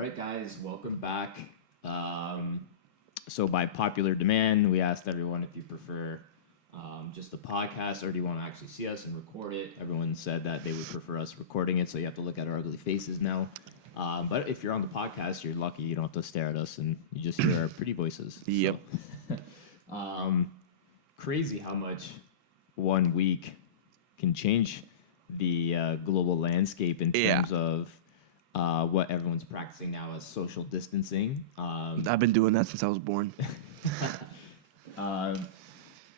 right, guys, welcome back. So by popular demand, we asked everyone if you prefer just the podcast or do you want to actually see us and record it. Everyone said that they would prefer us recording it, so you have to look at our ugly faces now. But if you're on the podcast, you're lucky. You don't have to stare at us, and you just hear our pretty voices. Yep. So, crazy how much 1 week can change the global landscape in terms of what everyone's practicing now as social distancing. I've been doing that since I was born.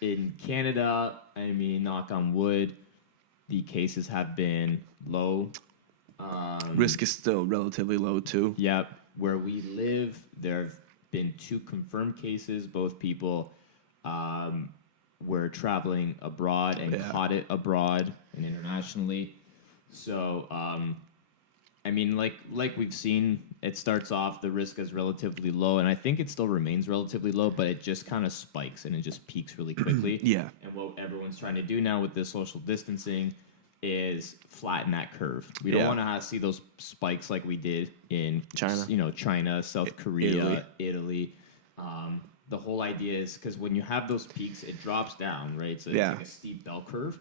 In Canada, I mean, knock on wood, the cases have been low. Risk is still relatively low, too. Yep. Where we live, there have been 2 confirmed cases. Both people were traveling abroad and caught it abroad and internationally. So, I mean, like we've seen, it starts off, the risk is relatively low, and I think it still remains relatively low, but it just kind of spikes and it just peaks really quickly. Yeah. And what everyone's trying to do now with this social distancing is flatten that curve. We don't want to see those spikes like we did in China, South Korea, Italy. The whole idea is because when you have those peaks, it drops down, right? So it's like a steep bell curve.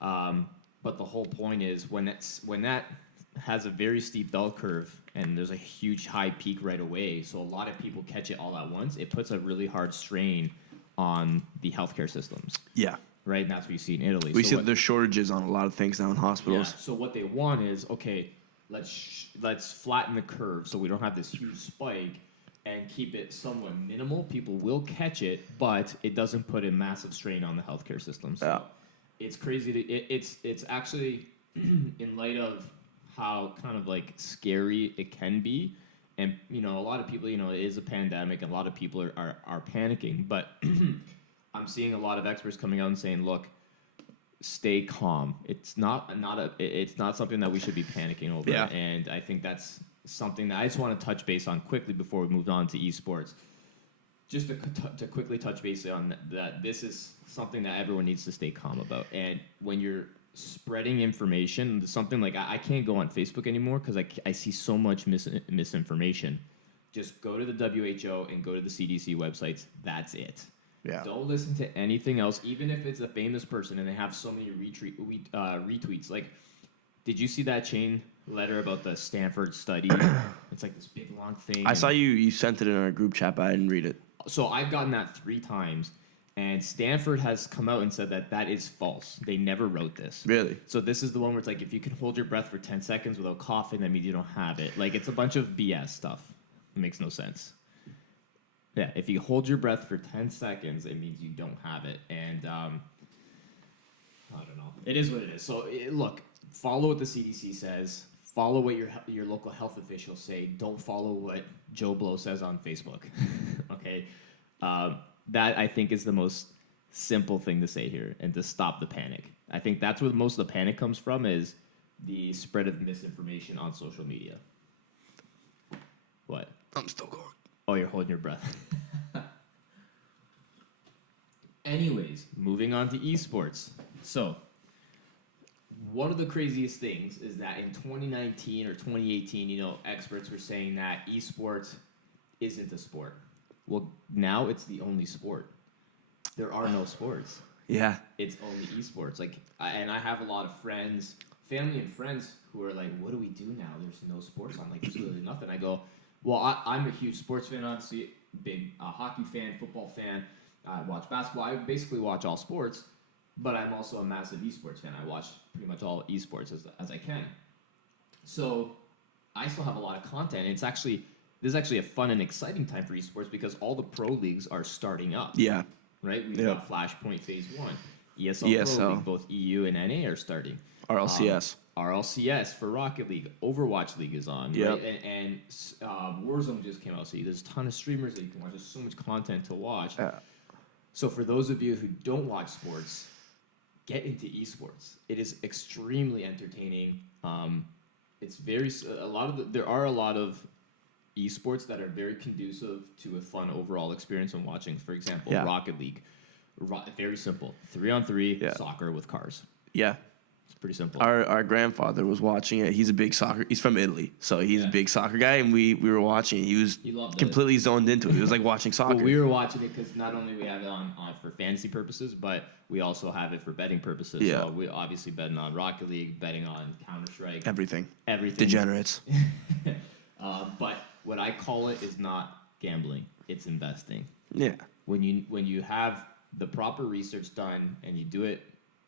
But the whole point is when that has a very steep bell curve and there's a huge high peak right away, so a lot of people catch it all at once, it puts a really hard strain on the healthcare systems. Yeah. Right? And that's what you see in Italy. We see there's shortages on a lot of things now in hospitals. Yeah. So what they want is, okay, let's flatten the curve so we don't have this huge spike and keep it somewhat minimal. People will catch it, but it doesn't put a massive strain on the healthcare system. So it's crazy. It's actually, in light of how kind of like scary it can be, and a lot of people, it is a pandemic, and a lot of people are panicking. But I'm seeing a lot of experts coming out and saying, look, stay calm. It's not something that we should be panicking over. Yeah. And I think that's something that I just want to touch base on quickly before we move on to esports. Just to quickly touch base on that, this is something that everyone needs to stay calm about. And when you're spreading information, something like I can't go on Facebook anymore because I see so much misinformation. Just go to the WHO and go to the CDC websites. That's it. Yeah. Don't listen to anything else, even if it's a famous person and they have so many retweets. Like, did you see that chain letter about the Stanford study? It's like this big long thing. I saw you sent it in our group chat, but I didn't read it. So I've gotten that 3 times, and Stanford has come out and said that is false. They never wrote this. Really? So this is the one where it's like, if you can hold your breath for 10 seconds without coughing, that means you don't have it. Like, it's a bunch of BS stuff. It makes no sense. Yeah, if you hold your breath for 10 seconds, it means you don't have it. And I don't know. It is what it is. So look, follow what the CDC says. Follow what your local health officials say. Don't follow what Joe Blow says on Facebook. Okay? That, I think, is the most simple thing to say here, and to stop the panic. I think that's where most of the panic comes from, is the spread of misinformation on social media. What? I'm still going. Oh, you're holding your breath. Anyways, moving on to esports. So, one of the craziest things is that in 2019 or 2018, experts were saying that esports isn't a sport. Well, now it's the only sport. There are no sports. Yeah. It's only esports. And I have a lot of friends, family and friends, who are like, what do we do now? There's no sports on. There's literally nothing. I go, well, I'm a huge sports fan, obviously. Big hockey fan, football fan. I watch basketball. I basically watch all sports. But I'm also a massive esports fan. I watch pretty much all esports as I can. So I still have a lot of content. This is actually a fun and exciting time for esports because all the pro leagues are starting up. Yeah. Right? We've got FLASHPOINT Phase 1. ESL Pro League, both EU and NA are starting. RLCS. RLCS for Rocket League. Overwatch League is on. Yep. Right? And Warzone just came out. So there's a ton of streamers that you can watch. There's so much content to watch. So for those of you who don't watch sports, get into esports. It is extremely entertaining. There are a lot of esports that are very conducive to a fun overall experience when watching. For example, Rocket League. Very simple. 3-on-3 soccer with cars. Yeah. It's pretty simple. Our grandfather was watching it. He's from Italy, so he's a big soccer guy, and we were watching it. He loved completely zoned into it. It was like watching soccer. Well, we were watching it because not only we have it on for fantasy purposes, but we also have it for betting purposes. Yeah. So we obviously betting on Rocket League, betting on Counter-Strike. Everything. Degenerates. But what I call it is not gambling. It's investing. Yeah. When you have the proper research done and you do it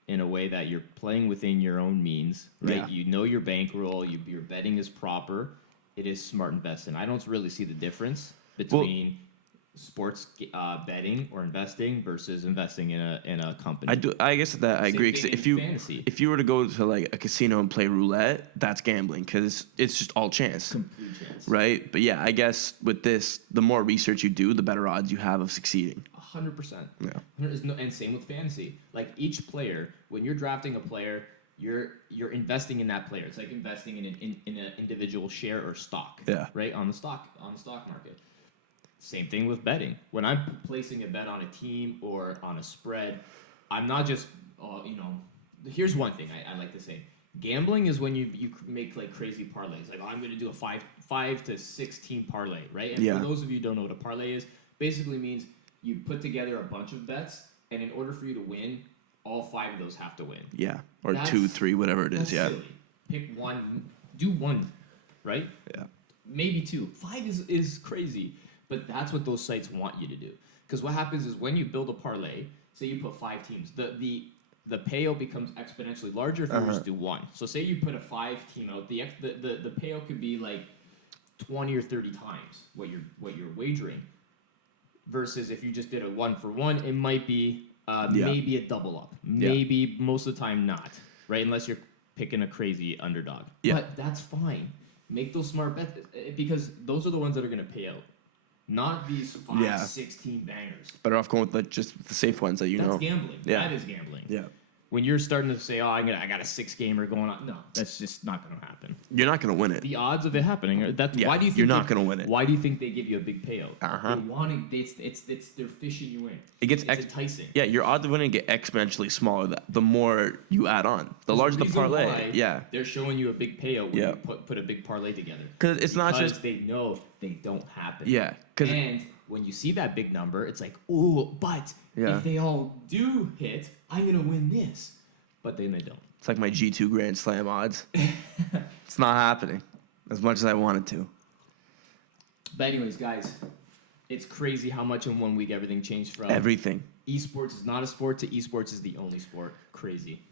in a way that you're playing within your own means, right? Yeah. You know your bankroll, your betting is proper. It is smart investing. I don't really see the difference between sports betting or investing versus investing in a company. I guess that I agree. Because if you were to go to like a casino and play roulette, that's gambling because it's just all chance. Complete chance. Right? But yeah, I guess with this, the more research you do, the better odds you have of succeeding. 100%. Yeah. And same with fantasy. Like each player, when you're drafting a player, you're investing in that player. It's like investing in an individual share or stock. Yeah. Right on the stock market. Same thing with betting. When I'm placing a bet on a team or on a spread, I'm not just Here's one thing I like to say. Gambling is when you make like crazy parlays. Like I'm going to do a 5 to 16 parlay, right? And for those of you who don't know what a parlay is, basically means you put together a bunch of bets, and in order for you to win, all 5 of those have to win. Yeah, or 2, 3, whatever it is. Yeah. Silly. Pick one, do one, right? Yeah. Maybe 2. 5 is crazy, but that's what those sites want you to do. Because what happens is when you build a parlay, say you put 5 teams, the payout becomes exponentially larger if you just do one. So say you put a 5 team out, the payout could be like 20 or 30 times what you're wagering. Versus if you just did a 1-for-1, it might be maybe a double up. Maybe most of the time not, right? Unless you're picking a crazy underdog. Yeah. But that's fine. Make those smart bets because those are the ones that are going to pay out. Not these 16 bangers. Better off going with just the safe ones that know. That's gambling. Yeah. That is gambling. Yeah. When you're starting to say, I got a 6-gamer going on. No, that's just not going to happen. You're not going to win it. The odds of it happening. Why do you think you're not going to win it? Why do you think they give you a big payout? They're fishing you in. It's enticing. Yeah, your odds of winning get exponentially smaller the more you add on. The larger the parlay. They're showing you a big payout when you put a big parlay together. Because not just they know they don't happen. Yeah. And when you see that big number, it's like, ooh, but if they all do hit, I'm going to win this. But then they don't. It's like my G2 Grand Slam odds. It's not happening as much as I wanted to. But anyways, guys, it's crazy how much in 1 week everything changed from... Everything. Esports is not a sport to esports is the only sport. Crazy.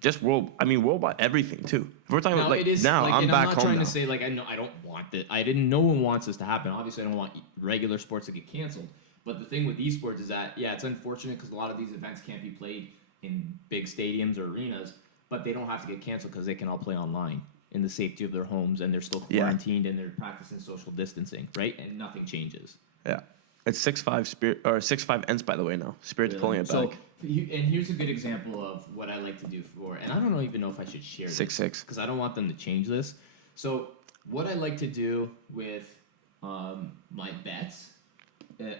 Just worldwide, everything, too. If we're talking about, I'm back home I'm not trying to say, I don't want that. No one wants this to happen. Obviously, I don't want regular sports to get canceled. But the thing with esports is that, it's unfortunate because a lot of these events can't be played in big stadiums or arenas, but they don't have to get canceled because they can all play online in the safety of their homes, and they're still quarantined and they're practicing social distancing, right? And nothing changes. Yeah. It's 6-5 Spirit, or 6-5 Ents, by the way, now. Spirit's pulling it back. And here's a good example of what I like to do and I don't even know if I should share this. 6-6. Because I don't want them to change this. So what I like to do with my bets,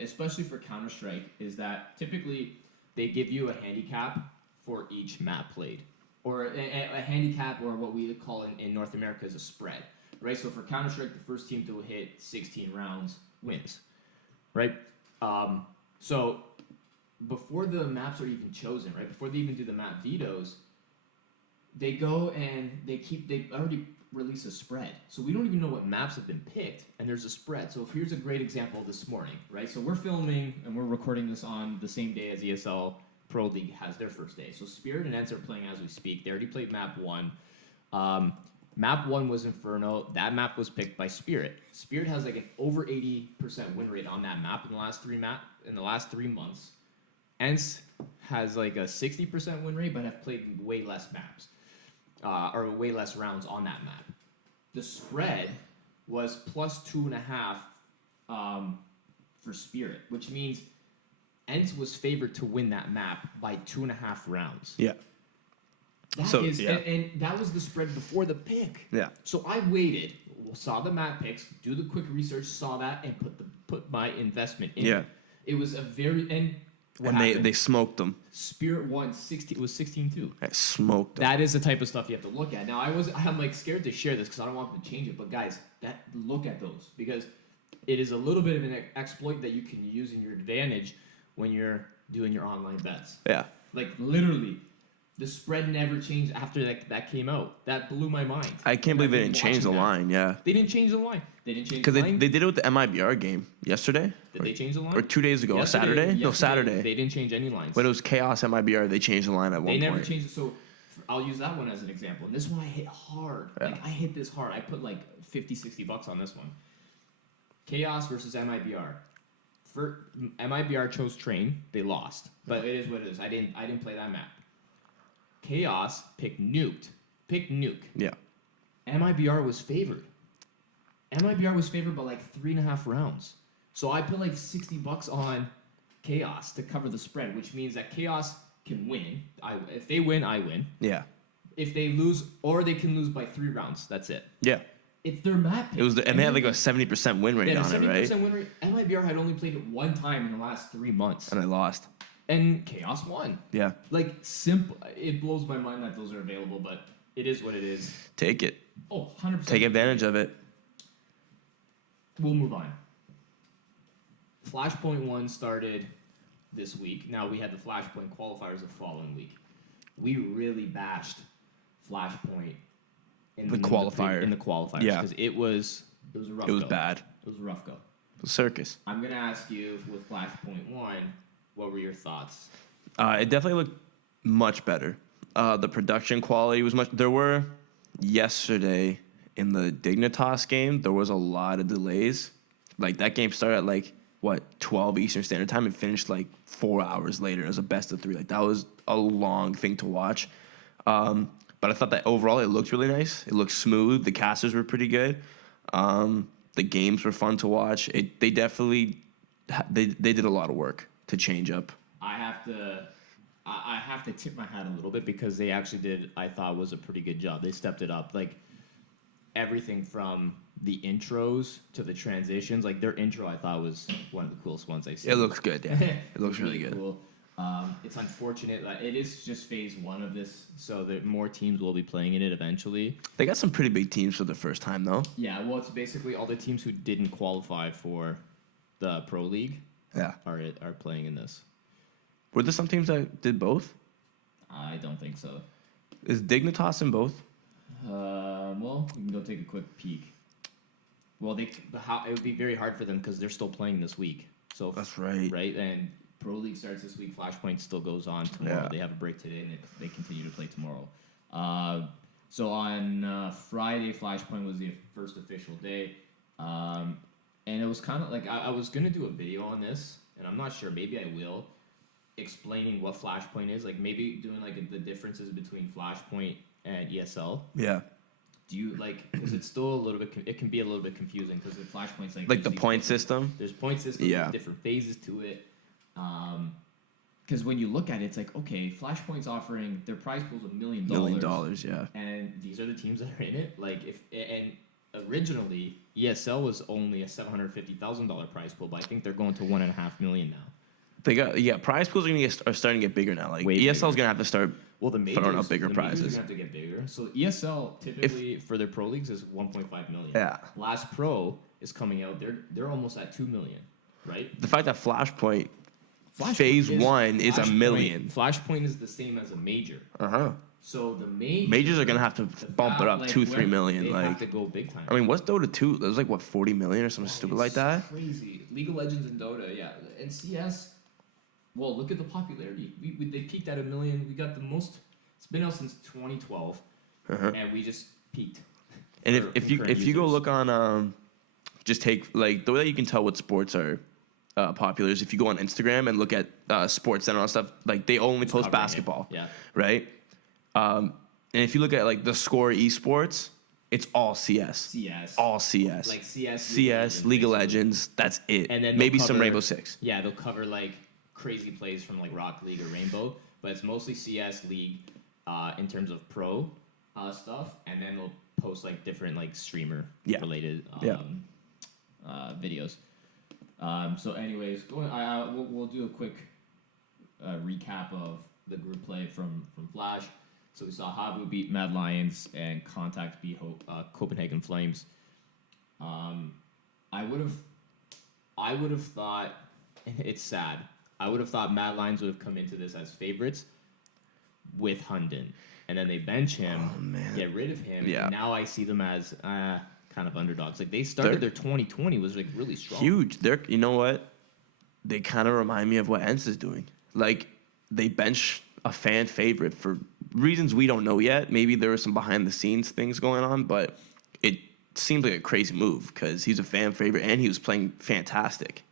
especially for Counter-Strike, is that typically they give you a handicap for each map played. Or a handicap, or what we call in North America is a spread. Right? So for Counter-Strike, the first team to hit 16 rounds wins. Right? So before the maps are even chosen, right? Before they even do the map vetoes, they go and they already release a spread. So we don't even know what maps have been picked, and there's a spread. So here's a great example this morning, right? So we're filming and we're recording this on the same day as ESL Pro League has their first day. So Spirit and Ents are playing as we speak. They already played map 1. Map 1 was Inferno. That map was picked by Spirit. Spirit has like an over 80% win rate on that map in the last 3 months. Ents has like a 60% win rate, but have played way less maps, or way less rounds on that map. The spread was plus 2.5 for Spirit, which means Ents was favored to win that map by 2.5 rounds. Yeah. And that was the spread before the pick. Yeah. So I waited, saw the map picks, do the quick research, saw that, and put my investment in. Yeah. It was a very What and happened? they smoked them. Spirit won 16. It was 16-2. They smoked them. That is the type of stuff you have to look at. Now I'm like scared to share this because I don't want them to change it. But guys, look at those because it is a little bit of an exploit that you can use in your advantage when you're doing your online bets. Yeah. Like literally, the spread never changed after that came out. That blew my mind. I can't believe they didn't change the line. Yeah. They didn't change the line. They didn't change the line? Because they did it with the MIBR game yesterday. Did they change the line? Or 2 days ago. Yesterday, Saturday? No, Saturday. They didn't change any lines. When it was Chaos MIBR, they changed the line at one point. They never changed it. So I'll use that one as an example. And this one I hit hard. Yeah. Like I hit this hard. I put like 50, 60 bucks on this one. Chaos versus MIBR. For MIBR chose Train. They lost. But it is what it is. I didn't play that map. Chaos picked Nuked. Yeah. MIBR was favored. MIBR was favored by like 3.5 rounds. So I put like 60 bucks on Chaos to cover the spread, which means that Chaos can win. If they win, I win. Yeah. If they lose, or they can lose by 3 rounds. That's it. Yeah. It's their map pick. And they had like a 70% win rate on it, right? 70% win rate. MIBR had only played it one time in the last 3 months. And I lost. And Chaos won. Yeah. Like, simple. It blows my mind that those are available, but it is what it is. Take it. Oh, 100%. Take advantage of it. We'll move on. Flashpoint 1 started this week. Now we had the Flashpoint qualifiers the following week. We really bashed Flashpoint in the qualifier. In the qualifiers. Yeah. Because it was a rough go. It was bad. It was a rough go. The circus. I'm going to ask you with Flashpoint 1, what were your thoughts? It definitely looked much better. The production quality was much. There were yesterday in the Dignitas game. There was a lot of delays. Like that game started at 12 Eastern Standard Time and finished like 4 hours later. It was a best of 3. Like that was a long thing to watch. But I thought that overall it looked really nice. It looked smooth. The casters were pretty good. The games were fun to watch. They definitely they did a lot of work to change up. I have to tip my hat a little bit because they actually did, I thought, was a pretty good job. They stepped it up. Like everything from the intros to the transitions. Like their intro, I thought was one of the coolest ones I've seen. It looks good. Yeah, it looks really good. Cool. It's unfortunate that it is just phase 1 of this, so that more teams will be playing in it eventually. They got some pretty big teams for the first time, though. Yeah, well, it's basically all the teams who didn't qualify for the Pro League. Yeah, are playing in this. Were there some teams that did both? I don't think so. Is Dignitas in both? Well, we can go take a quick peek. Well, it would be very hard for them because they're still playing this week. So that's right. Right, and Pro League starts this week. Flashpoint still goes on tomorrow. Yeah. They have a break today, and they continue to play tomorrow. So on Friday, Flashpoint was the first official day, and it was kind of like I was gonna do a video on this, and I'm not sure. Maybe I will, explaining what Flashpoint is. Like maybe doing like the differences between Flashpoint and ESL. Yeah. Do you because it's still a little bit. It can be a little bit confusing because the Flashpoint's like the point system. There's point systems. Yeah. There's different phases to it. Because when you look at it, it's like, okay, Flashpoint's offering their prize pool's $1 million. $1 million, yeah. And these are the teams that are in it. And originally ESL was only a $750,000 prize pool, but I think they're going to $1.5 million now. They got prize pools are starting to get bigger now. Like ESL's gonna have to start throwing up bigger prizes. Majors are gonna have to get bigger. So ESL typically for their pro leagues is 1.5 million. Yeah. Last Pro is coming out. They're almost at 2 million, right? The fact that Flashpoint phase 1 is $1 million. Flashpoint is the same as a major. So the majors are gonna have to bump it up 2-3 million. They have to go big time. I mean, what's Dota 2? It was like what 40 million or something stupid like that. Crazy. League of Legends and Dota, yeah, and CS. Well, look at the popularity. They peaked at 1 million. We got the most. It's been out since 2012, and we just peaked. And if you go look on just take like the way that you can tell what sports are popular is if you go on Instagram and look at Sports Center and stuff, like they only post basketball. Yeah. Right. And if you look at like the score eSports, it's all CS. All CS. Like CS, League of Legends. That's it. And then maybe some Rainbow Six. Yeah, they'll cover like crazy plays from like Rocket League or Rainbow, but it's mostly CS League in terms of pro stuff, and then they'll post like different like streamer related videos. So anyways, we'll do a quick recap of the group play from Flash. So we saw Habu beat Mad Lions and Contact beat Copenhagen Flames. I would have thought, and it's sad, I would have thought Mad Lions would have come into this as favorites with Hunden. And then they bench him, get rid of him, and now I see them as kind of underdogs. Like, they started their 2020 was, like, really strong. Huge. You know what? They kind of remind me of what Ents is doing. Like, they bench a fan favorite for reasons we don't know yet. Maybe there were some behind-the-scenes things going on, but it seemed like a crazy move because he's a fan favorite and he was playing fantastic.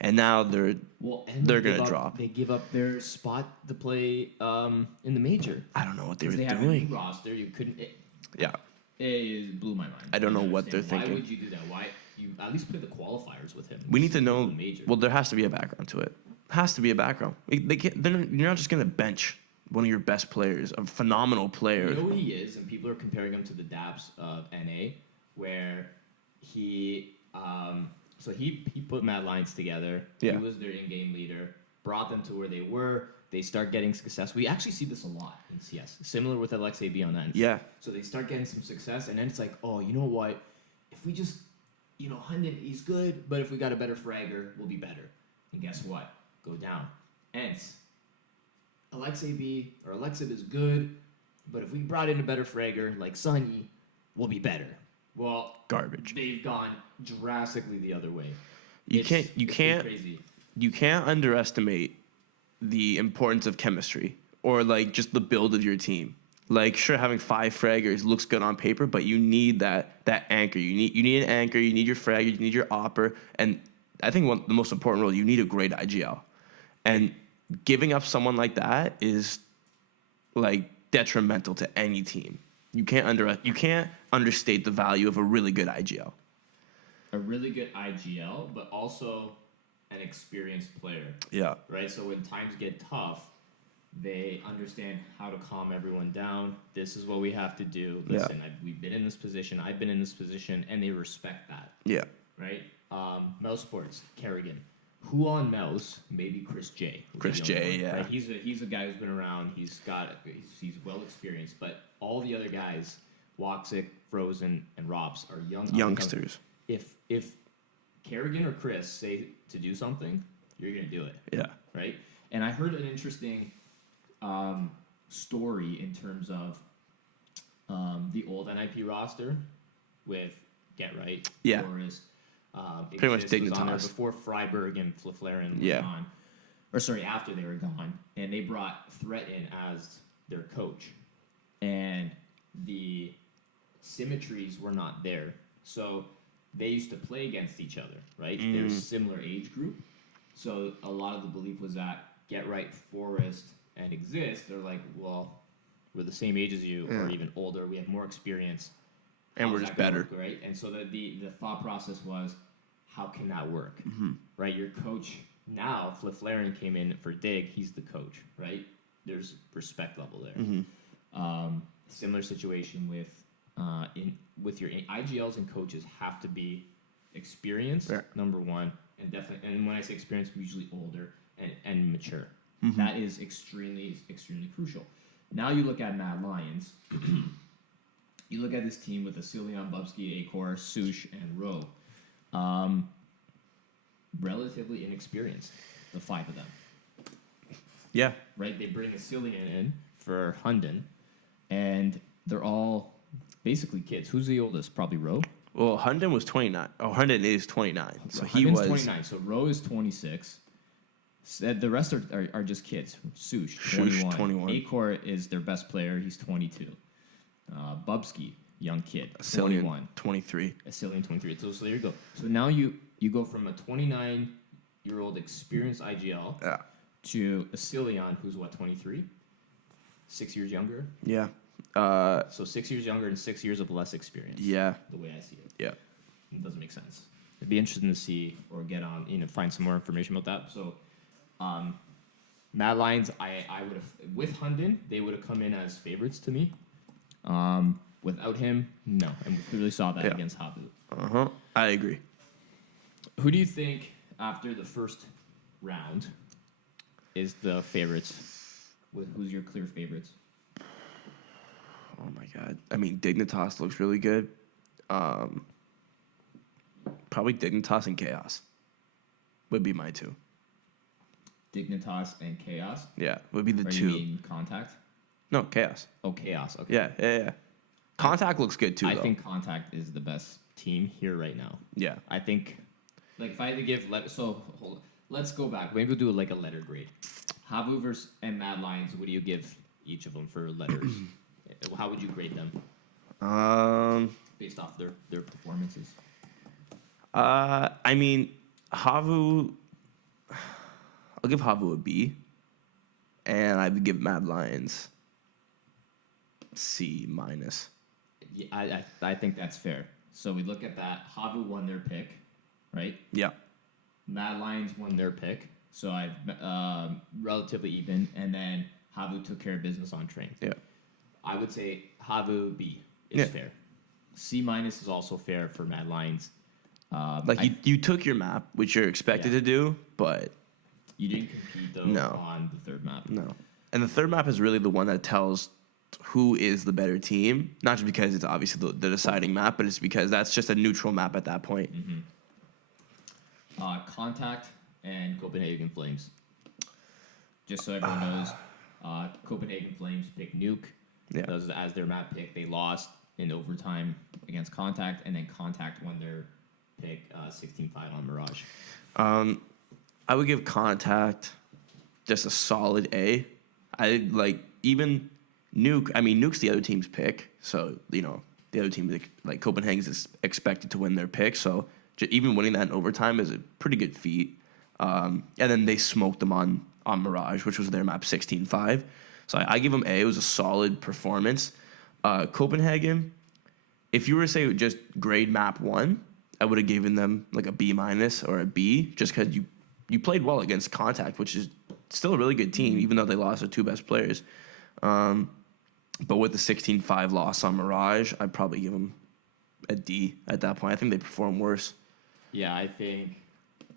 And now they're going to drop. They give up their spot to play in the major. I don't know what they were doing. They have a new roster. You couldn't. It blew my mind. I don't know what they're thinking. Why would you do that? Why you at least play the qualifiers with him? We need to know. Well, there has to be a background to it. Has to be a background. They can't. You're not just going to bench one of your best players, a phenomenal player. You know what he is, and people are comparing him to the Dabs of NA, where he. So he put Mad Lions together. Yeah. He was their in-game leader, brought them to where they were. They start getting success. We actually see this a lot in CS, similar with Alexei B on Ents. Yeah. So they start getting some success, and then it's like, oh, you know what? If we just, Hunden, he's good, but if we got a better fragger, we'll be better. And guess what? Go down. Ents. Alexei B or Alexei is good, but if we brought in a better fragger like Sunny, we'll be better. Well, garbage. They've gone drastically the other way. You can't underestimate the importance of chemistry or like just the build of your team. Like, sure, having 5 fraggers looks good on paper, but you need that anchor. You need an anchor. You need your fragger. You need your opper, and I think the most important role, you need a great IGL. And giving up someone like that is like detrimental to any team. You can't understate the value of a really good IGL. A really good IGL, but also an experienced player. Yeah. Right? So when times get tough, they understand how to calm everyone down. This is what we have to do. Listen, we've been in this position. I've been in this position, and they respect that. Yeah. Right? Mouse Sports, Kerrigan. Who on Mouse? Maybe Chris J. Chris J, yeah. Right? He's a guy who's been around. He's well experienced, but all the other guys, Woxic, Frozen, and Robs are youngsters. If Kerrigan or Chris say to do something, you're gonna do it. Yeah. Right. And I heard an interesting story in terms of the old NIP roster with Get Right, Forrest. Pretty much Dignitas. Before Freiberg and Flaflaren were gone. Or sorry, after they were gone. And they brought Threat in as their coach. And the symmetries were not there. So they used to play against each other, right? They're a similar age group. So a lot of the belief was that Get Right, Forrest, and Exist, they're like, well, we're the same age as you, or even older. We have more experience. And we're just better. Work, right? And so the thought process was, how can that work? Right? Your coach now, Flaflaren came in for Dig. He's the coach, right? There's respect level there. Similar situation with your IGLs and coaches have to be experienced, number one, and definitely. And when I say experienced, usually older and mature. That is extremely crucial. Now you look at Mad Lions. You look at this team with Asilion, Bubsky, Acor, Sush, and Rowe. Relatively inexperienced, the 5 of them. Yeah. Right? They bring Asilion in for Hunden, and they're all basically kids. Who's the oldest? Probably Rowe? Well, Hunden was 29. Oh, Hunden is 29. So he Hunden's was 29. So Rowe is 26. The rest are just kids. Sush, 21. Acor is their best player. He's 22. Bubsky, young kid, 21. 23. Asilion, 23. So there you go. So now you go from a 29-year-old experienced IGL to Asilion, who's 23? 6 years younger? Yeah. So 6 years younger and 6 years of less experience. Yeah. The way I see it. Yeah. It doesn't make sense. It'd be interesting to see or get on, find some more information about that. So, Mad Lions, I would have, with Hunden, they would have come in as favorites to me. Without him, no. And we clearly saw that against Habu. I agree. Who do you think, after the first round, is the favorites? Who's your clear favorites? Oh my god. I mean, Dignitas looks really good. Probably Dignitas and Chaos would be my two. Dignitas and Chaos? Yeah, would be the Or two. you mean Contact? No, Chaos. Oh, Chaos. Okay. Yeah. Contact looks good too, I though. think Contact is the best team here right now. Yeah. I think, like, if I had to give, let's go back. Maybe we'll do like a letter grade. Habu versus and Mad Lions. What do you give each of them for letters? How would you grade them based off their performances? I mean, Havu. I'll give Havu a B, and I would give Mad Lions C minus. Yeah, I think that's fair. So we look at that. Havu won their pick, right? Yeah. Mad Lions won their pick, so I relatively even, and then Havu took care of business on Train. Yeah. I would say Havu B is fair. C minus is also fair for Mad Lions. You took your map, which you're expected to do, but you didn't compete though on the third map. No. And the third map is really the one that tells who is the better team, not just because it's obviously the deciding map, but it's because that's just a neutral map at that point. Mm-hmm. Contact and Copenhagen Flames. Just so everyone knows, Copenhagen Flames picked Nuke as their map pick. They lost in overtime against Contact, and then Contact won their pick 16-5 on Mirage. I would give Contact just a solid A. I like even Nuke. I mean, Nuke's the other team's pick, so the other team like Copenhagen's is expected to win their pick. So even winning that in overtime is a pretty good feat. And then they smoked them on Mirage, which was their map 16-5. So I give them A. It was a solid performance. Copenhagen, if you were to say just grade map 1, I would have given them like a B minus or a B, just because you played well against Contact, which is still a really good team, even though they lost their two best players. But with the 16-5 loss on Mirage, I'd probably give them a D at that point. I think they perform worse. Yeah, I think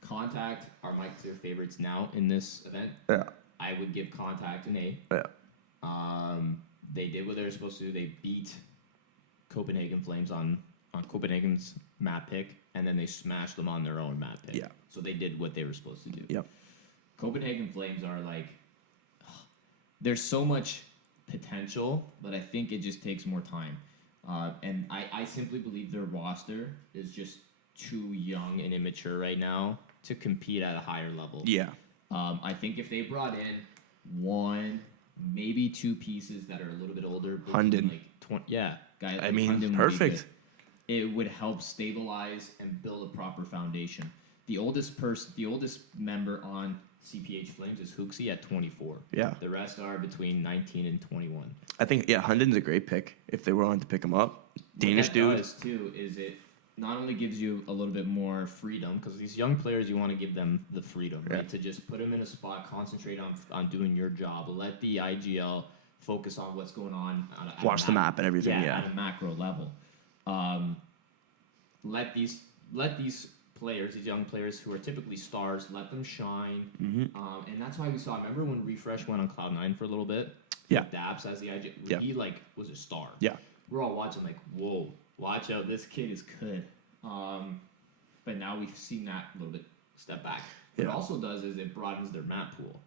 Contact are my clear favorites now in this event. Yeah. I would give Contact an A. Yeah. They did what they were supposed to do. They beat Copenhagen Flames on Copenhagen's map pick, and then they smashed them on their own map pick. Yeah. So they did what they were supposed to do. Yep. Copenhagen Flames are like, there's so much potential, but I think it just takes more time. And I simply believe their roster is just too young and immature right now to compete at a higher level. Yeah. I think if they brought in one, maybe two pieces that are a little bit older, Hunden. like 20, guys. I Like mean, Hunden perfect. It would help stabilize and build a proper foundation. The oldest member on CPH Flames is Hooksy at 24. Yeah. The rest are between 19 and 21. I think, Hunden's a great pick if they were willing to pick him up. Danish what that dude. does, too, is it not only gives you a little bit more freedom, because these young players, you want to give them the freedom, right? To just put them in a spot, concentrate on doing your job, let the IGL focus on what's going on. Watch the map and everything, at a macro level. Let these players, these young players who are typically stars, let them shine. Mm-hmm. And that's why we saw, remember when Refresh went on Cloud9 for a little bit? Yeah. Dabs as the IG, he was a star. Yeah. We're all watching like, whoa, watch out, this kid is good. But now we've seen that a little bit step back. What it also does is it broadens their map pool,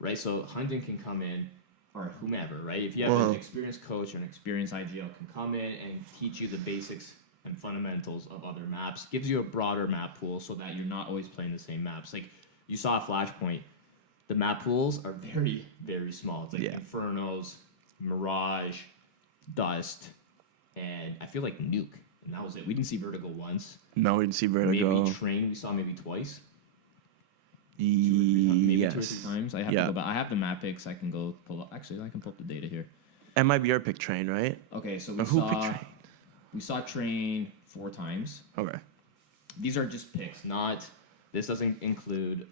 right? So Hunden can come in, or whomever, right? If you have an experienced coach or an experienced IGL can come in and teach you the basics and fundamentals of other maps, gives you a broader map pool so that you're not always playing the same maps. Like you saw at FLASHPOINT, the map pools are very, very small. It's like Infernos, Mirage, Dust, and I feel like Nuke. And that was it. We didn't see Vertigo once. No, we didn't see Vertigo. Maybe Train we saw maybe twice. Maybe 2 or 3 times. I have to go back. I have the map picks. I can go pull up. Actually, I can pull up the data here. MIBR pick Train, right? Okay, so who picked Train? We saw Train 4 times. Okay. These are just picks, not. This doesn't include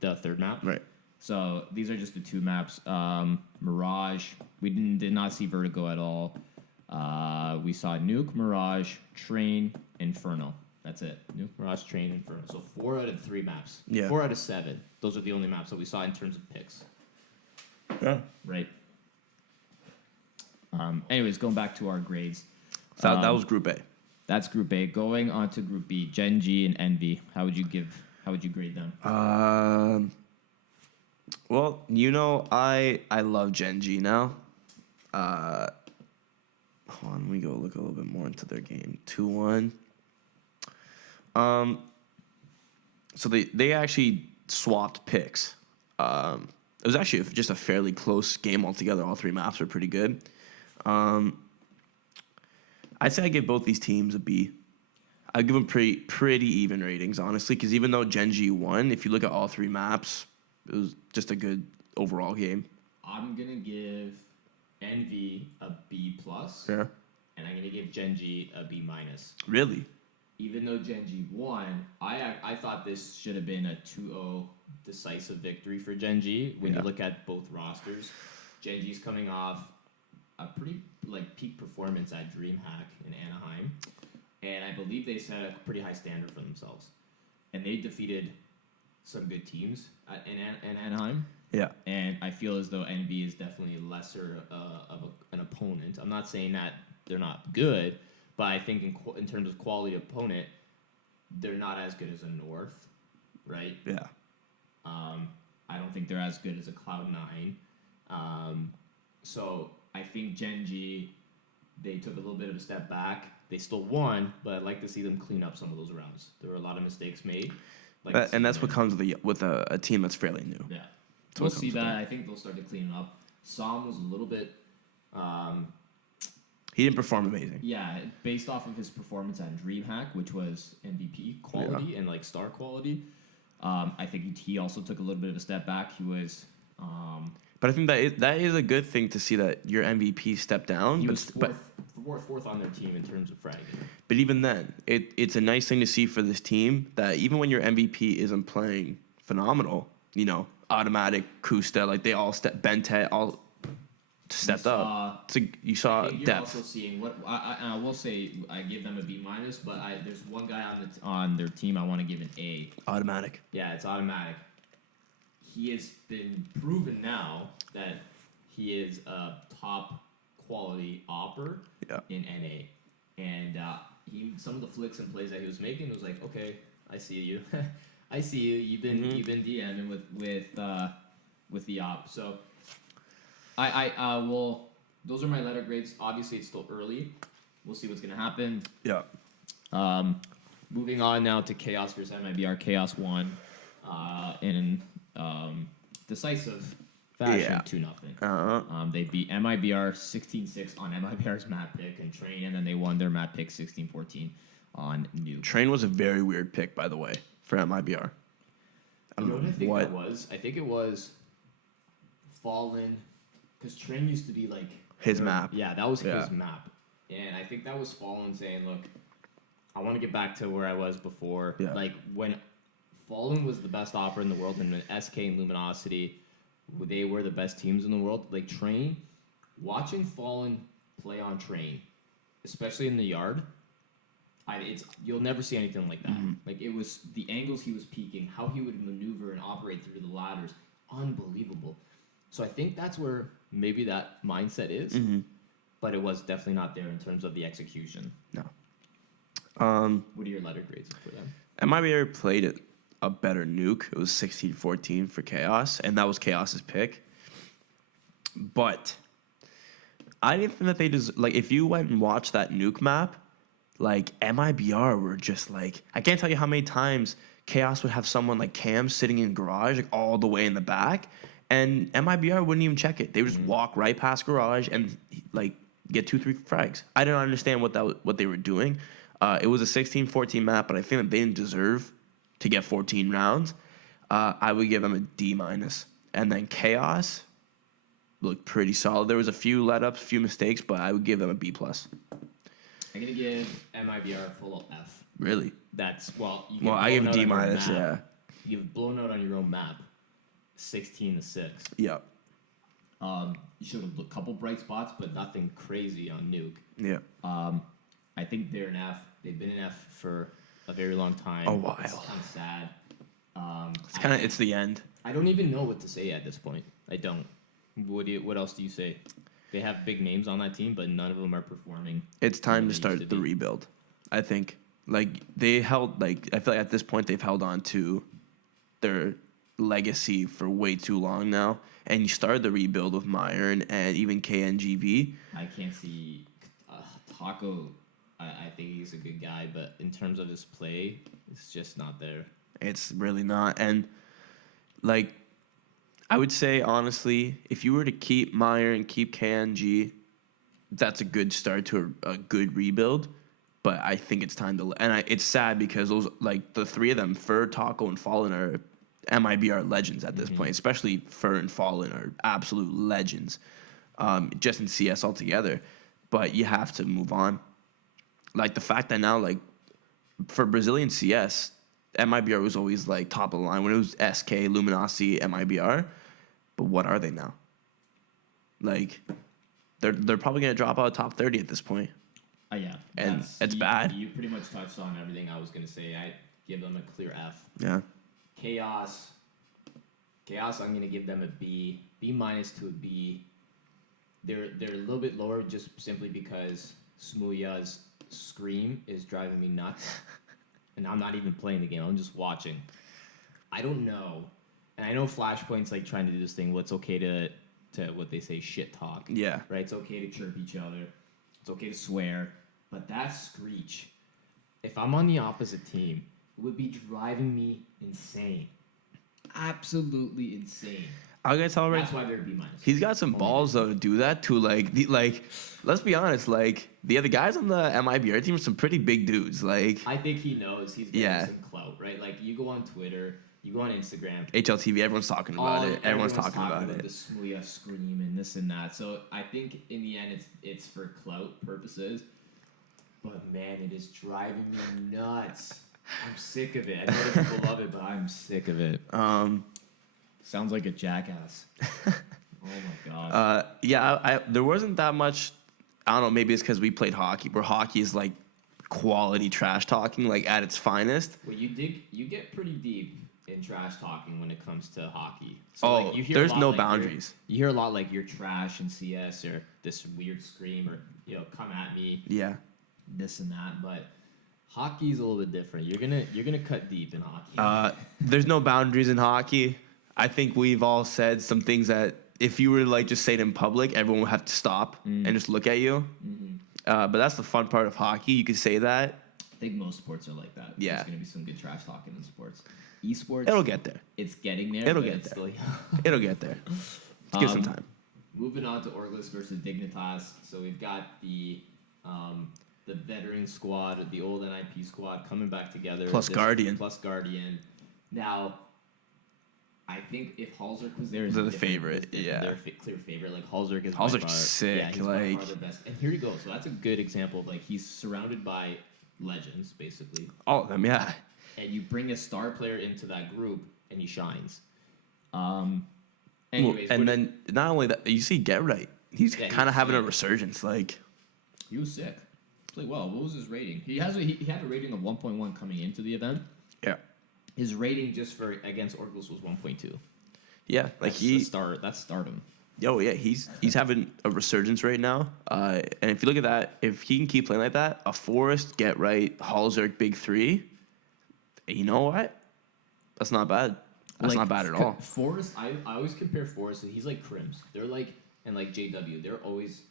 the third map. Right. So these are just the 2 maps. Mirage. We did not see Vertigo at all. We saw Nuke, Mirage, Train, Inferno. That's it. Nuke, Mirage, Train, Inferno. So 4 out of 3 maps. Yeah. 4 out of 7. Those are the only maps that we saw in terms of picks. Yeah. Right. Anyways, going back to our grades. So that was Group A. That's Group A. Going on to Group B, Gen G and Envy. How would you grade them? Well, I love Gen G now. Hold on, let me go look a little bit more into their game. 2-1. So they actually swapped picks. It was actually just a fairly close game altogether. All 3 maps were pretty good. I'd say I give both these teams a B. I'd give them pretty even ratings, honestly, because even though Gen G won, if you look at all 3 maps, it was just a good overall game. I'm gonna give Envy a B plus, Yeah. and I'm gonna give Gen G a B minus. Really? Even though Gen G won, I thought this should have been a 2-0 decisive victory for Gen G. When you look at both rosters, Gen G's coming off a pretty peak performance at DreamHack in Anaheim, and I believe they set a pretty high standard for themselves, and they defeated some good teams in Anaheim. Yeah. And I feel as though NB is definitely lesser of an opponent. I'm not saying that they're not good, but I think in terms of quality opponent, they're not as good as a North, right? Yeah. I don't think they're as good as a Cloud9. So I think Gen G, they took a little bit of a step back. They still won, but I'd like to see them clean up some of those rounds. There were a lot of mistakes made. And that's what comes with a team that's fairly new. Yeah. We'll see that. I think they'll start to clean it up. Som was a little bit... he didn't perform amazing. Yeah, based off of his performance at DreamHack, which was MVP quality and star quality, I think he also took a little bit of a step back. He was... but I think that is a good thing to see that your MVP stepped down. He was fourth on their team in terms of fragging. But even then, it's a nice thing to see for this team that even when your MVP isn't playing phenomenal, Automatic, Kusta, they all Bentet all stepped up. So you saw you're depth. Also seeing what I will say, I give them a B minus, but there's one guy on their team I want to give an A. Automatic. Yeah, it's Automatic. He has been proven now that he is a top quality opper in NA, and some of the flicks and plays that he was making was like, okay, I see you. I see you. You've been DMing with the op. So I will. Those are my letter grades. Obviously, it's still early. We'll see what's gonna happen. Yeah. Moving on now to Chaos versus MIBR. Chaos won in decisive fashion, 2-0. They beat MIBR 16-6 on MIBR's map pick and Train, and then they won their map pick 16-14 on Nuke. Train was a very weird pick, by the way, for MIBR. I don't know what that was. I think it was Fallen, because Train used to be his map. Yeah, that was his map, and I think that was Fallen saying, "Look, I want to get back to where I was before." Yeah. When Fallen was the best opera in the world, and when SK and Luminosity, they were the best teams in the world. Train, watching Fallen play on Train, especially in the yard. You'll never see anything like that. Mm-hmm. It was the angles he was peaking, how he would maneuver and operate through the ladders, unbelievable. So I think that's where maybe that mindset is, but it was definitely not there in terms of the execution. No. What are your letter grades for them? MIBR played it a better Nuke. It was 16-14 for Chaos, and that was Chaos's pick. But I didn't think that they just if you went and watched that Nuke map. MIBR were just I can't tell you how many times Chaos would have someone like Cam sitting in garage all the way in the back, and MIBR wouldn't even check it. They would just walk right past garage and get 2-3 frags. I didn't understand what they were doing. It was a 16-14 map, but I think that they didn't deserve to get 14 rounds. I would give them a D minus, and then Chaos looked pretty solid. There was a few let-ups, few mistakes, but I would give them a B plus. I'm gonna give MIBR a full F. Really? That's I give a D minus. Yeah. You've blown out on your own map, 16-6. Yeah. You showed a couple bright spots, but nothing crazy on Nuke. Yeah. I think they're an F. They've been an F for a very long time. A while. It's kind of sad. It's the end. I don't even know what to say at this point. I don't. What else do you say? They have big names on that team, but none of them are performing. It's time to start the rebuild. I think I feel like at this point they've held on to their legacy for way too long now, and you started the rebuild with Myron and even KNGV. I can't see Taco. I think he's a good guy, but in terms of his play, it's just not there. It's really not, and I would say honestly, if you were to keep Meyer and keep KNG, that's a good start to a good rebuild. But I think it's time to, it's sad because those the three of them, Fur, Taco, and Fallen, are MIBR legends at this point. Especially Fur and Fallen are absolute legends, just in CS altogether. But you have to move on. The fact that now for Brazilian CS, MIBR was always top of the line when it was SK, Luminosity, MIBR. But what are they now? They're probably gonna drop out of top 30 at this point. Yeah, and it's bad. You pretty much touched on everything I was gonna say. I give them a clear F. Yeah. Chaos. I'm gonna give them a B minus to a B. They're a little bit lower just simply because Smuya's scream is driving me nuts. And I'm not even playing the game. I'm just watching. I don't know. And I know Flashpoint's trying to do this thing. What's okay to what they say, shit talk. Yeah. Right? It's okay to chirp each other. It's okay to swear. But that screech, if I'm on the opposite team, it would be driving me insane. Absolutely insane. I'm gonna tell That's why they're B minus. He's got some balls though to do that to let's be honest, the other guys on the MIBR team are some pretty big dudes. I think he knows he's getting some clout, right? You go on Twitter, you go on Instagram. HLTV, everyone's talking about it. Everyone's talking about it. The Smuya scream and this and that. So I think in the end it's for clout purposes. But man, it is driving me nuts. I'm sick of it. I know that people love it, but I'm sick of it. Sounds like a jackass. Oh my god. Yeah, there wasn't that much. I don't know. Maybe it's because we played hockey, where hockey is quality trash talking, at its finest. Well, you get pretty deep in trash talking when it comes to hockey. So, you hear there's no boundaries. You hear a lot you're trash in CS or this weird scream or come at me. Yeah. This and that, but hockey's a little bit different. You're gonna cut deep in hockey. There's no boundaries in hockey. I think we've all said some things that if you were to just say it in public, everyone would have to stop and just look at you. Mm-hmm. But that's the fun part of hockey. You could say that. I think most sports are like that. Yeah. There's gonna be some good trash talking in sports. eSports. It'll get there. It's getting there. It'll get there. It'll get there. Let's give some time. Moving on to Orglis versus Dignitas. So we've got the veteran squad, the old NIP squad coming back together. Plus Guardian. Now, I think if Halzerk was there, they're the favorite. Yeah, they're clear favorite. Halzerk is Halzerk's sick. Yeah, he's by far the best. And here you go. So that's a good example of he's surrounded by legends, basically. All of them, yeah. And you bring a star player into that group, and he shines. Anyways, and then not only that, you see Get Right. He's kind of having a resurgence. He was sick. Played well. What was his rating? He had a rating of 1.1 coming into the event. Yeah. His rating just for against Orglis was 1.2. Yeah, that's stardom. Oh yeah, he's having a resurgence right now. And if you look at that, if he can keep playing like that, a Forrest, Get Right, Halzerk, big three. You know what? That's not bad. That's not bad at all. Forrest, I always compare Forrest. He's like Crims. They're and JW. They're always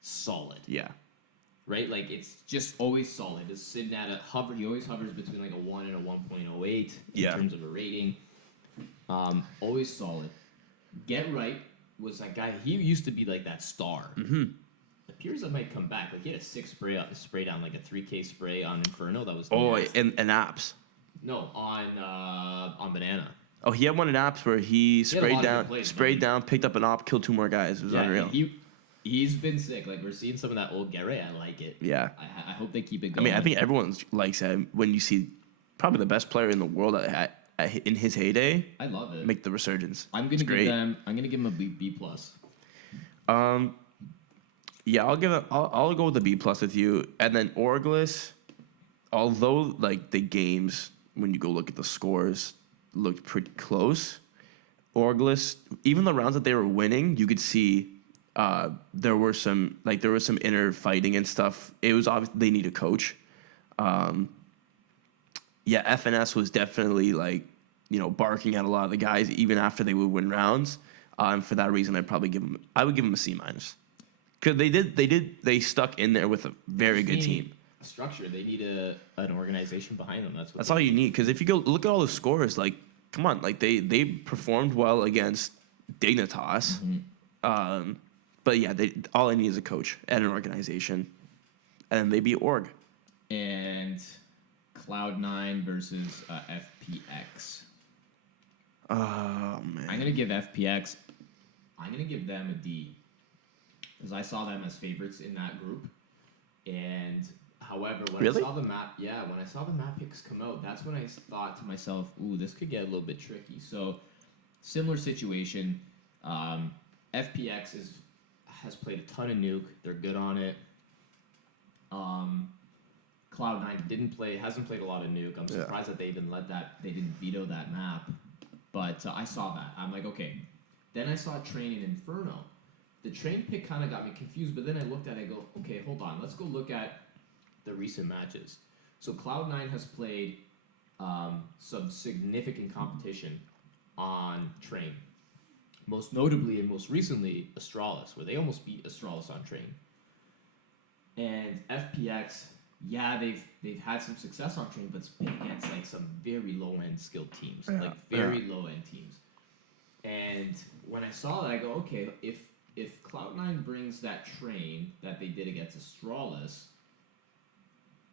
solid. Yeah. Right? it's just always solid. It's sitting at a hover. He always hovers between a 1 and a 1.08 in terms of a rating. Always solid. Get Right was that guy. He used to be that star. Mm-hmm. Appears that might come back. He had a 6 spray down, a 3K spray on Inferno. That was and apps. No, on Banana. Oh, he had one in apps where he sprayed down, picked up an op, killed 2 more guys. It was unreal. He's been sick. We're seeing some of that old Guerre. I like it. Yeah. I hope they keep it going. I think everyone likes him when you see probably the best player in the world in his heyday. I love it. Make the resurgence. I'm gonna give him a B plus. Yeah, I'll go with a B plus with you, and then Orglis. although like the games, when you go look at the scores, looked pretty close, Orglis, even the rounds that they were winning, you could see there were some inner fighting and stuff. It was obvious they need a coach. Yeah, FNS was definitely like, barking at a lot of the guys even after they would win rounds. And for that reason, I would give them a C minus, because they stuck in there with a very good team. A structure. They need an organization behind them. That's all you need. Because if you go look at all the scores, like, come on, like they performed well against Dignitas. But yeah, all I need is a coach and an organization, and they beat Org. And Cloud9 versus FPX. Oh man, I'm gonna give FPX. I'm gonna give them a D, because I saw them as favorites in that group. And however, when I saw the map picks come out, that's when I thought to myself, "Ooh, this could get a little bit tricky." So, similar situation. FPX has played a ton of Nuke. They're good on it. Cloud9 hasn't played a lot of Nuke. I'm surprised that they didn't veto that map. But I saw that. I'm like, okay. Then I saw Train and Inferno. The Train pick kind of got me confused, but then I looked at it and go, okay, hold on. Let's go look at the recent matches. So Cloud9 has played some significant competition on Train. Most notably and most recently, Astralis, where they almost beat Astralis on Train. And FPX, yeah, they've had some success on Train, but it's been against like some very low-end skilled teams, low-end teams. And when I saw that, I go, okay, if Cloud9 brings that Train that they did against Astralis,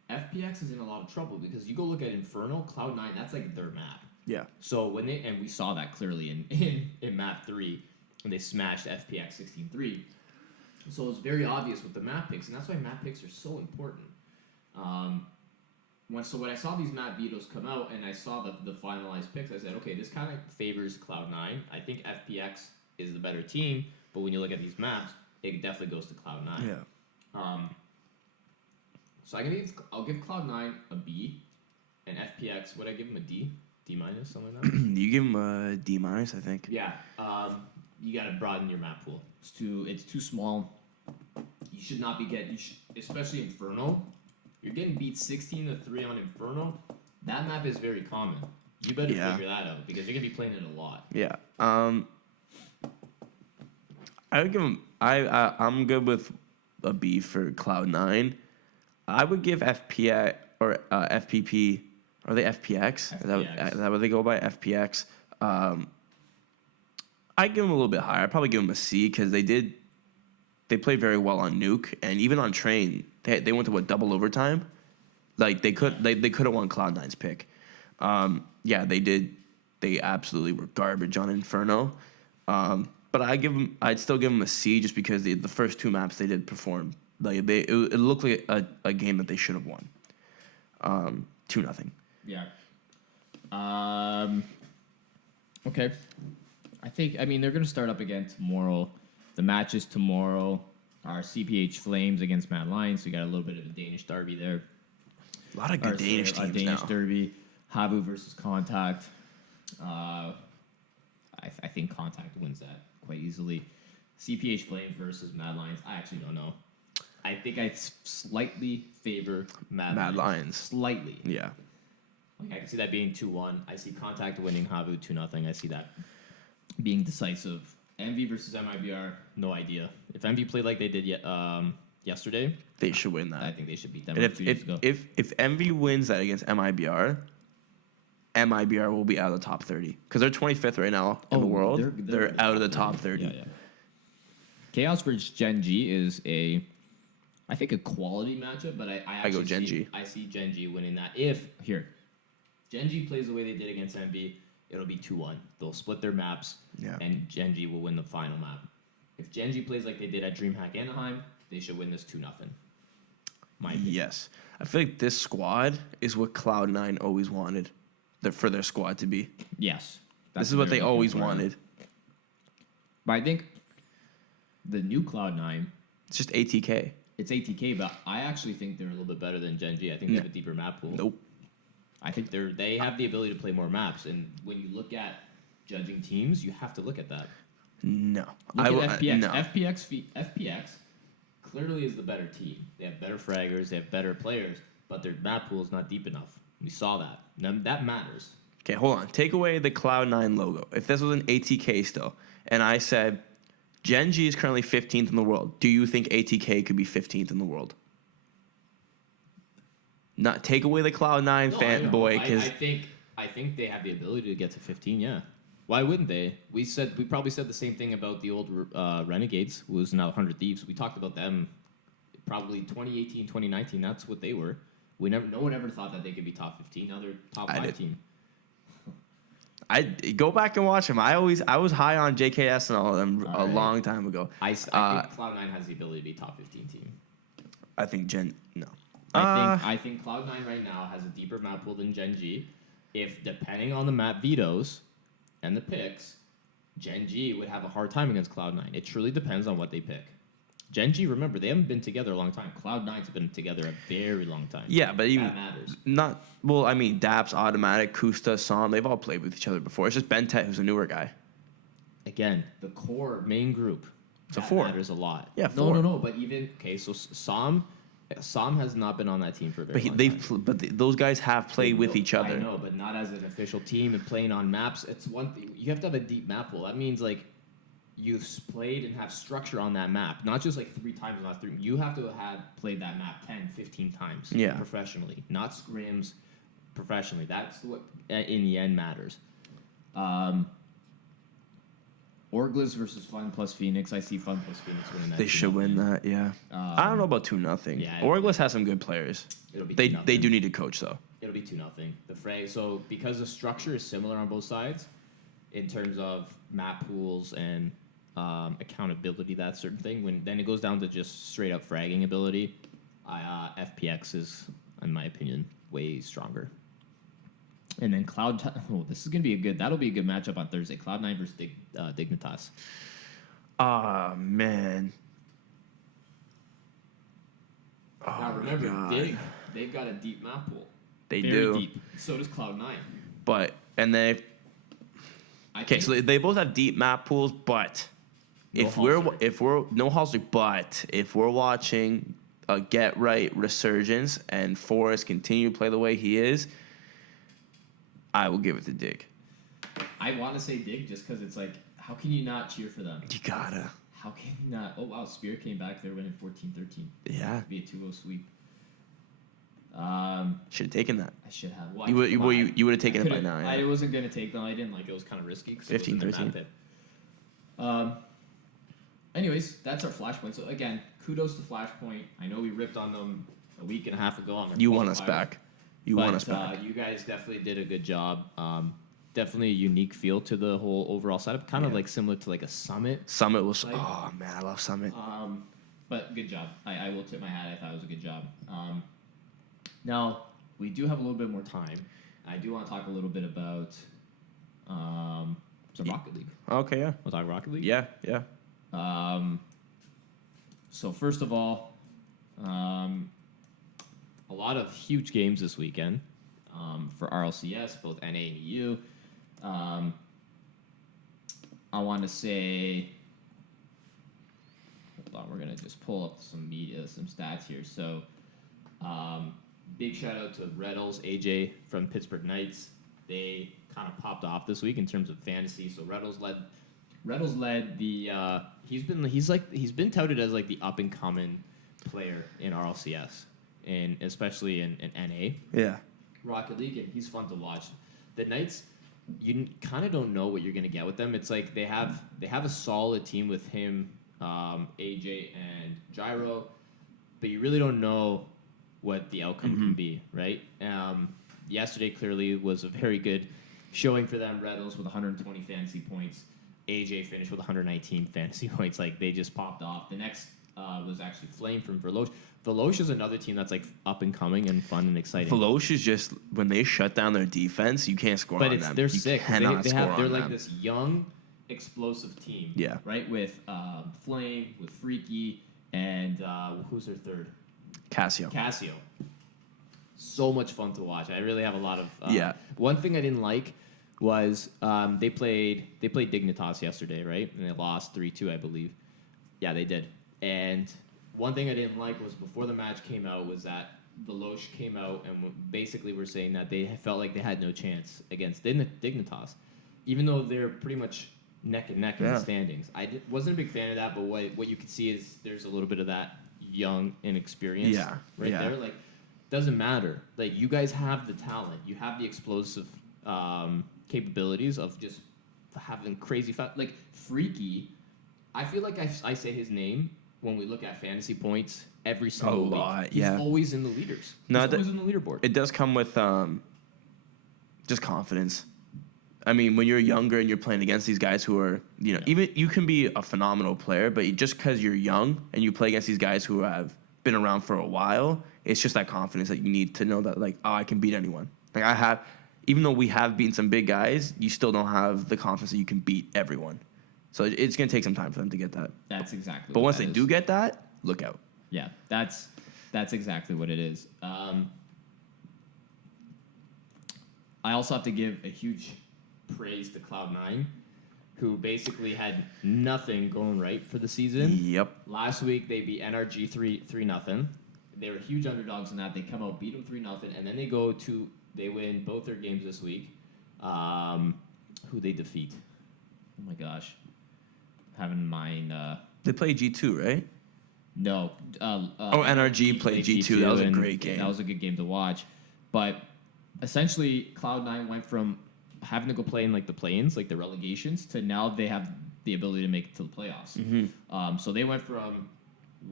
FPX is in a lot of trouble, because you go look at Inferno, Cloud9, that's like their map. Yeah. So we saw that clearly in map 3 when they smashed FPX 16-3. So it was very obvious with the map picks, and that's why map picks are so important. When I saw these map vetoes come out and I saw the finalized picks, I said, okay, this kind of favors Cloud9. I think FPX is the better team, but when you look at these maps, it definitely goes to Cloud9. Yeah. So I'll give Cloud9 a B, and FPX, would I give them a D? D minus, something like that? You give them a D minus, I think. Yeah. You got to broaden your map pool. It's too small. You should not be especially Inferno. You're getting beat 16-3 on Inferno. That map is very common. You better figure that out, because you're gonna be playing it a lot. Yeah. I would give them. I'm good with a B for Cloud9. I would give FPX or FPP. Are they FPX? Is that what they go by? FPX. I'd give them a little bit higher. I'd probably give them a C, because they played very well on Nuke, and even on Train, they went to double overtime. Like they could have won Cloud9's pick. Yeah, they did. They absolutely were garbage on Inferno. But I'd still give them a C, just because the first two maps they did perform. Like it looked like a game that they should have won. 2-0. Yeah. Okay. I mean, they're going to start up again tomorrow. The matches tomorrow are CPH Flames against Mad Lions. So we got a little bit of a Danish derby there. A lot of good Danish teams now. Danish derby. Havu versus Contact. I think Contact wins that quite easily. CPH Flames versus Mad Lions. I actually don't know. I think I slightly favor Mad Lions. Slightly. Yeah. Like I can see that being 2-1. I see Contact winning Havu 2-0. I see that being decisive. MV versus MIBR, no idea. If MV played like they did yesterday, they should win that. I think they should beat them. And if MV wins that against MIBR will be out of the top 30, because they're 25th right now in the world. They're out of the top 30. Yeah. Chaos versus Gen G is I think a quality matchup, but I go Gen G. I see Gen G winning that. If Gen G plays the way they did against MV, it'll be 2-1. They'll split their maps, and Gen G will win the final map. If Gen G plays like they did at DreamHack Anaheim, they should win this 2-0. Yes. I feel like this squad is what Cloud9 always wanted for their squad to be. Yes. This is what they always wanted. But I think the new Cloud9... It's just ATK. It's ATK, but I actually think they're a little bit better than Gen G. I think they have a deeper map pool. Nope. I think they have the ability to play more maps, and when you look at judging teams, you have to look at that. No. Look at FPX. No. FPX clearly is the better team. They have better fraggers, they have better players, but their map pool is not deep enough. We saw that. Now, that matters. Okay, hold on. Take away the Cloud9 logo. If this was an ATK still, and I said Gen G is currently 15th in the world, do you think ATK could be 15th in the world? Not take away the Cloud9 fanboy, because I think they have the ability to get to 15. Yeah, why wouldn't they? We probably said the same thing about the old Renegades, who is now 100 Thieves. We talked about them probably 2018, 2019. That's what they were. No one ever thought that they could be top 15. Now they're top 5 team. I go back and watch them. I was high on JKS and all of them long time ago. I think Cloud9 has the ability to be top 15 team. I think no. I think Cloud9 right now has a deeper map pool than Gen G. If depending on the map vetoes and the picks, Gen G would have a hard time against Cloud9. It truly depends on what they pick. Gen G, remember, they haven't been together a long time. Cloud9's been together a very long time. Yeah, but even that matters. Not well. I mean, Daps, Automatic, Kusta, Som, they've all played with each other before. It's just Bentet who's a newer guy. Again, the core main group. It's a 4. Matters a lot. Yeah, 4. No. But even so Som has not been on that team for a very long time. Those guys have played with each other. I know, but not as an official team and playing on maps. It's one thing. You have to have a deep map pool. That means like you've played and have structure on that map, not just like 3 times in the last 3. You have to have played that map 10, 15 times professionally, not scrims, professionally. That's what in the end matters. Orglis versus Fun plus Phoenix. I see Fun plus Phoenix winning that. They should win that, yeah. I don't know about 2-0. Yeah, Orglis has some good players. It'll be they do need a coach though. It'll be 2-0. The fray. So because the structure is similar on both sides, in terms of map pools and accountability, that certain thing. Then it goes down to just straight up fragging ability. FPX is, in my opinion, way stronger. And then this is gonna be that'll be a good matchup on Thursday. Cloud9 versus Dignitas. Ah, man. Now remember, they've got a deep map pool. They Very do. Deep. So does Cloud9. So they both have deep map pools, but if we're no Halsey, but if we're watching a Get Right resurgence and Forrest continue to play the way he is, I will give it to Dig. I want to say Dig just because it's like, how can you not cheer for them? You gotta. How can you not? Oh, wow, Spirit came back. They're winning 14-13. Yeah. It'd be a 2-0 sweep. Should have taken that. I should have. Well, you would have taken it by now. Yeah. I wasn't going to take them. I didn't like it. It was kind of risky. 15-13. Anyways, that's our Flashpoint. So, again, kudos to Flashpoint. I know we ripped on them a week and a half ago. You want us back. You want us back. You guys definitely did a good job. Definitely a unique feel to the whole overall setup. Kind of like similar to like a Summit. Summit was... oh, man, I love Summit. But good job. I will tip my hat. I thought it was a good job. Now, we do have a little bit more time. I do want to talk a little bit about some Rocket League. Okay, yeah. We'll talk Rocket League? Yeah. So, first of all, a lot of huge games this weekend for RLCS, both NA and EU. I want to say... Hold on, we're going to just pull up some stats here. So, big shout out to Reddles, AJ from Pittsburgh Knights. They kind of popped off this week in terms of fantasy. So Reddles led the. He's been touted as like the up and coming player in RLCS and especially in NA. Yeah. Rocket League, and he's fun to watch. The Knights, you kind of don't know what you're gonna get with them. It's like they have a solid team with him, AJ and Gyro, but you really don't know what the outcome can be, right? Yesterday clearly was a very good showing for them. Reddles with 120 fantasy points. AJ finished with 119 fantasy points. Like, they just popped off. The next was actually Flame from Verloche. Veloce is another team that's like up and coming and fun and exciting. Veloce is just, when they shut down their defense, you can't score on them. They're sick. They're like like this young, explosive team. Yeah. Right? With Flame, with Freaky, and who's their third? Casio. Casio. So much fun to watch. I really have a lot of. Yeah. One thing I didn't like was they played Dignitas yesterday, right? And they lost 3-2, I believe. Yeah, they did. And one thing I didn't like was before the match came out was that Veloce came out and basically were saying that they felt like they had no chance against Dignitas, even though they're pretty much neck and neck in the standings. Wasn't a big fan of that, but what you can see is there's a little bit of that young inexperience there. Like, doesn't matter. Like, you guys have the talent. You have the explosive capabilities of just having crazy like Freaky. I feel like I say his name when we look at fantasy points every single week. He's always in the leaders. He's always in the leaderboard. It does come with just confidence. I mean, when you're younger and you're playing against these guys who are, even you can be a phenomenal player, but just because you're young and you play against these guys who have been around for a while, it's just that confidence that you need to know that, like, I can beat anyone. Like, even though we have beaten some big guys, you still don't have the confidence that you can beat everyone. So it's going to take some time for them to get that. That's exactly. But once they do get that, look out. Yeah, that's exactly what it is. I also have to give a huge praise to Cloud9, who basically had nothing going right for the season. Yep. Last week they beat NRG 3-0. They were huge underdogs in that. They come out, beat them 3-0, and then they win both their games this week. Who they defeat? Oh my gosh, having in mind. They play G2, right? No. NRG played G2. That was a great game. That was a good game to watch. But essentially, Cloud9 went from having to go play in like the play-ins, like the relegations, to now they have the ability to make it to the playoffs. Mm-hmm. So they went from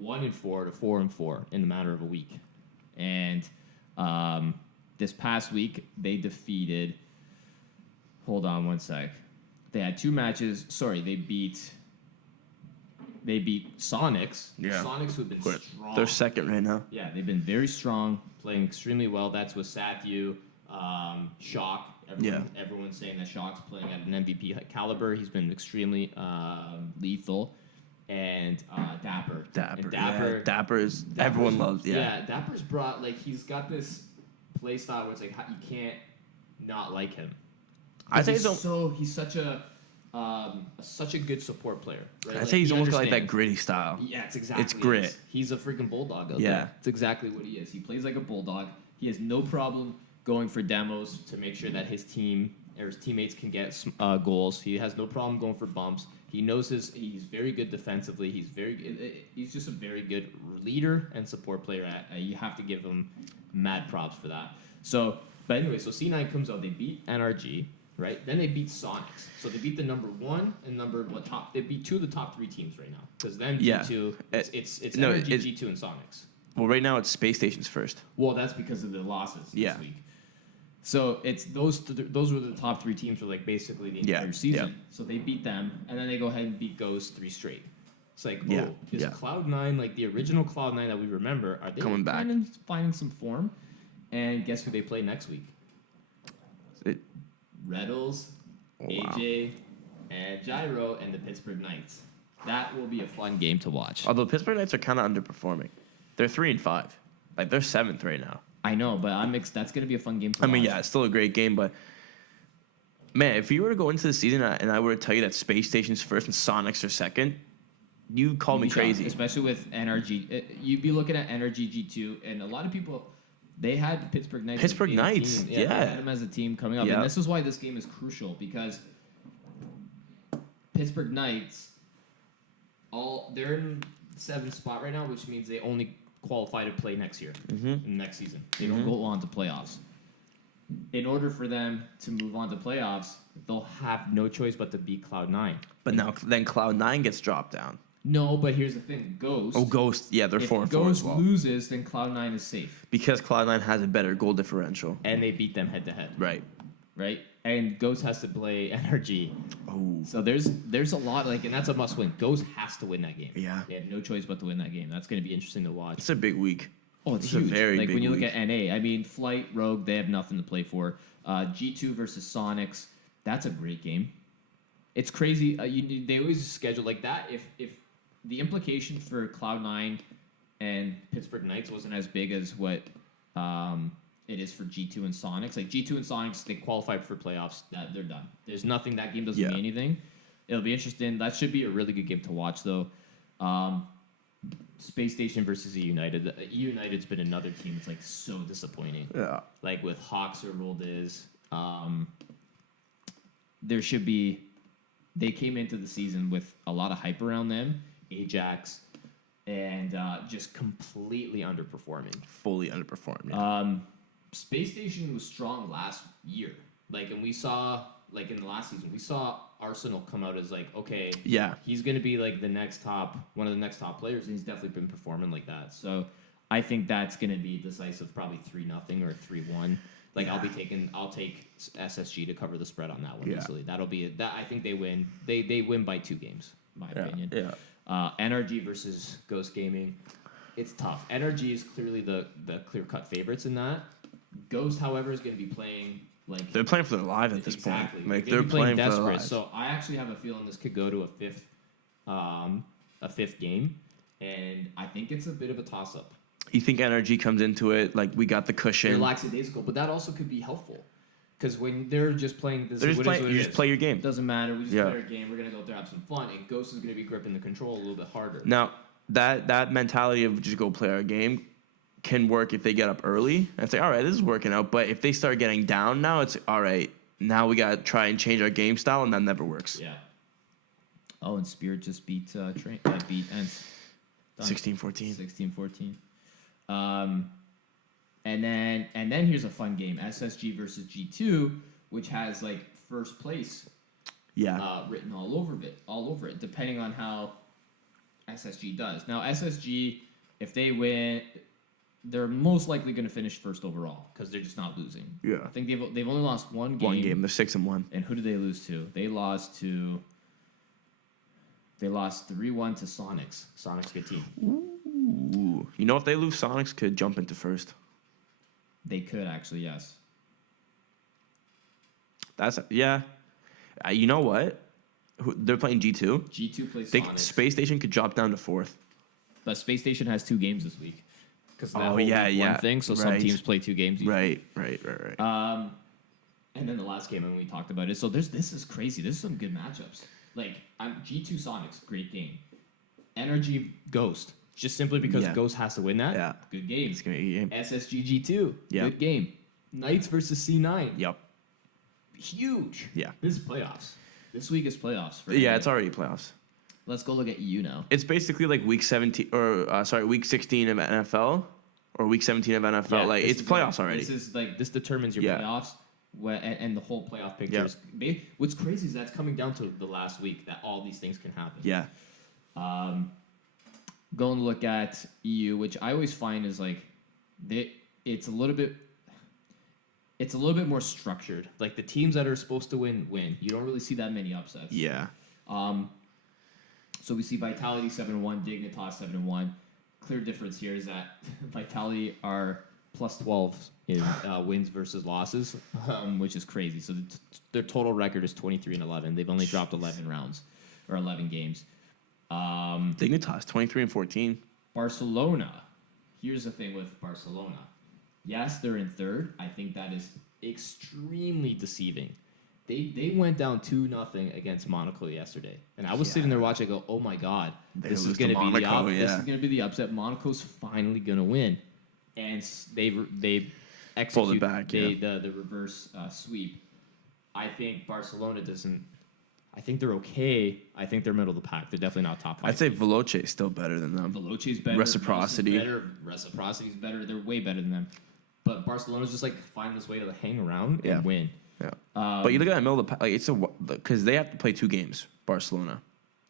1-4 to 4-4 in the matter of a week. And this past week, they defeated. Hold on one sec. They had two matches. Sorry, they beat Sonics. Yeah. Sonics, who've been strong. They're second right now. Yeah, they've been very strong, playing extremely well. That's with Satyu, Shock. Everyone's saying that Shock's playing at an MVP caliber. He's been extremely lethal. And Dapper. Dapper is everyone loves. Yeah, Dapper's brought, like, he's got this play style where it's like you can't not like him. I think he's such a good support player. Right? I say he's almost like that gritty style. Yeah, it's exactly. It's grit. He's a freaking bulldog out there. It's exactly what he is. He plays like a bulldog. He has no problem going for demos to make sure that his team or his teammates can get goals. He has no problem going for bumps. He knows he's very good defensively. He's just a very good leader and support player. You have to give him mad props for that. But anyway, so C9 comes out. They beat NRG, right? Then they beat Sonics. So they beat the number one and top. They beat two of the top three teams right now. Because then G2, it's NRG, G2, and Sonics. Well, right now it's Space Station's first. Well, that's because of the losses this week. So it's those were the top three teams for like basically the entire season. So they beat them, and then they go ahead and beat Ghost 3 straight. It's like, is Cloud9, like the original Cloud9 that we remember, are they coming back, finding some form? And guess who they play next week? Reddles, AJ, and Gyro, and the Pittsburgh Knights. That will be a fun game to watch. Although Pittsburgh Knights are kind of underperforming. They're 3-5. Like, they're 7th right now. I know, but that's going to be a fun game to watch. I mean, yeah, it's still a great game, but man, if you were to go into the season and I were to tell you that Space Station's first and Sonics are second, you'd call me crazy. Especially with NRG. You'd be looking at NRG G2, and a lot of people, they had Pittsburgh Knights. They had them as a team coming up. And this is why this game is crucial, because Pittsburgh Knights, they're in 7th spot right now, which means they only qualify to play next year, next season. They don't go on to playoffs. In order for them to move on to playoffs, they'll have no choice but to beat Cloud9. But then Cloud9 gets dropped down. No, but here's the thing. Ghost. Yeah, they're 4-4 as well. If Ghost loses, then Cloud9 is safe. Because Cloud9 has a better goal differential. And they beat them head-to-head. Right. And Ghost has to play NRG. Oh. So there's a lot, and that's a must-win. Ghost has to win that game. Yeah. They have no choice but to win that game. That's going to be interesting to watch. It's a big week. Oh, it's huge. A very big week. When you look at NA, I mean, Flight, Rogue, they have nothing to play for. G2 versus Sonics, that's a great game. It's crazy. They always schedule like that. If the implication for Cloud9 and Pittsburgh Knights wasn't as big as what it is for G2 and Sonics. Like G2 and Sonics, they qualified for playoffs. That they're done. There's nothing. That game doesn't mean anything. It'll be interesting. That should be a really good game to watch, though. Space Station versus E United. E United's been another team that's like so disappointing. Yeah. Like with Hawks or Roldiz, there should be. They came into the season with a lot of hype around them, Ajax, and just completely underperforming. Fully underperformed. Yeah. Space Station was strong last year. Like, and we saw, like in the last season, we saw Arsenal come out as like, okay, he's going to be like one of the next top players, and he's definitely been performing like that. So I think that's going to be decisive, probably 3-0 or 3-1. Like I'll take SSG to cover the spread on that one easily. That'll be that. I think they win. They win by 2 games, in my opinion. Yeah. NRG versus Ghost Gaming. It's tough. NRG is clearly the clear-cut favorites in that. Ghost, however, is going to be playing like they're playing for their lives at this point. Like they're playing for their lives. So I actually have a feeling this could go to a fifth game, and I think it's a bit of a toss-up. You think NRG comes into it like we got the cushion? They're lackadaisical, but that also could be helpful. Because when they're just playing, you just play your game. Doesn't matter. We just play our game. We're gonna go out there have some fun, and Ghost is gonna be gripping the control a little bit harder. Now that mentality of just go play our game can work if they get up early and say, all right, this is working out. But if they start getting down now, it's all right. Now we gotta try and change our game style, and that never works. Yeah. Oh, and Spirit just beat beat Ents. 16-14. 16-14. And then here's a fun game: SSG versus G2, which has like first place, written all over it, depending on how SSG does. Now SSG, if they win, they're most likely going to finish first overall because they're just not losing. Yeah, I think they've only lost one game. One game. They're 6-1. And who did they lose to? They lost 3-1 to Sonics. Sonics, good team. Ooh. You know, if they lose, Sonics could jump into first. They could actually, yes. You know what? They're playing G2. G2 plays Sonics. Space Station could drop down to fourth. But Space Station has 2 games this week. Because one thing, so some teams play 2 games. Right. And then the last game, and we talked about it. So this is crazy. There's some good matchups. Like, G2 Sonics, great game. Energy Ghost. Just simply because Ghost has to win that. Yeah. Good game. It's going to be a game. SSG G2. Good game. Knights versus C9. Yep. Huge. Yeah. This is playoffs. This week is playoffs. It's already playoffs. Let's go look at EU now. It's basically like week 16 of NFL or week 17 of NFL. Yeah, like it's playoffs already. This determines your playoffs and the whole playoff picture. Yeah. What's crazy is that's coming down to the last week that all these things can happen. Yeah. Go and look at EU, which I always find is like it's a little bit more structured. Like the teams that are supposed to win. You don't really see that many upsets. Yeah. So we see Vitality 7-1, Dignitas 7-1. Clear difference here is that Vitality are plus 12 in wins versus losses, which is crazy. So their total record is 23-11. They've only dropped 11 rounds or 11 games. Dignitas 23-14. Barcelona. Here's the thing with Barcelona. Yes, they're in third. I think that is extremely deceiving. They went down 2-0 against Monaco yesterday, and I was sitting there watching. I go, "Oh my God, this is going to be this is going to be the upset. Monaco's finally going to win," and they execute the reverse sweep. I think Barcelona doesn't. I think they're okay. I think they're middle of the pack. They're definitely not top 5. I'd say Veloce is still better than them. Veloce's better. Reciprocity. Reciprocity's better. They're way better than them. But Barcelona's just like finding this way to hang around and win. Yeah. But you look at that middle of the pack, like because they have to play 2 games, Barcelona.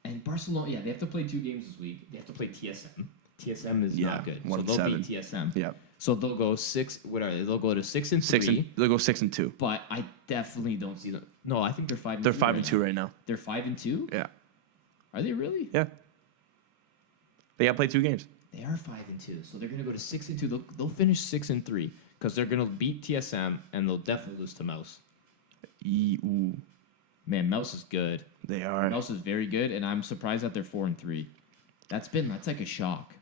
And Barcelona, they have to play 2 games this week. They have to play TSM. TSM is not good. 1-7. So they'll beat TSM. Yeah. So they'll go 6. What are they? They'll go to 6-3. They'll go 6-2. But I definitely don't see them. No, I think they're 5-2. They're 5-2 right now. They're 5-2. Yeah. Are they really? Yeah. They got to play 2 games. They are 5-2. So they're gonna go to 6-2. They'll finish 6-3 because they're gonna beat TSM and they'll definitely lose to Mouse. Ooh. Man, Mouse is good. They are. Mouse is very good, and I'm surprised that they're 4-3. That's like a shock.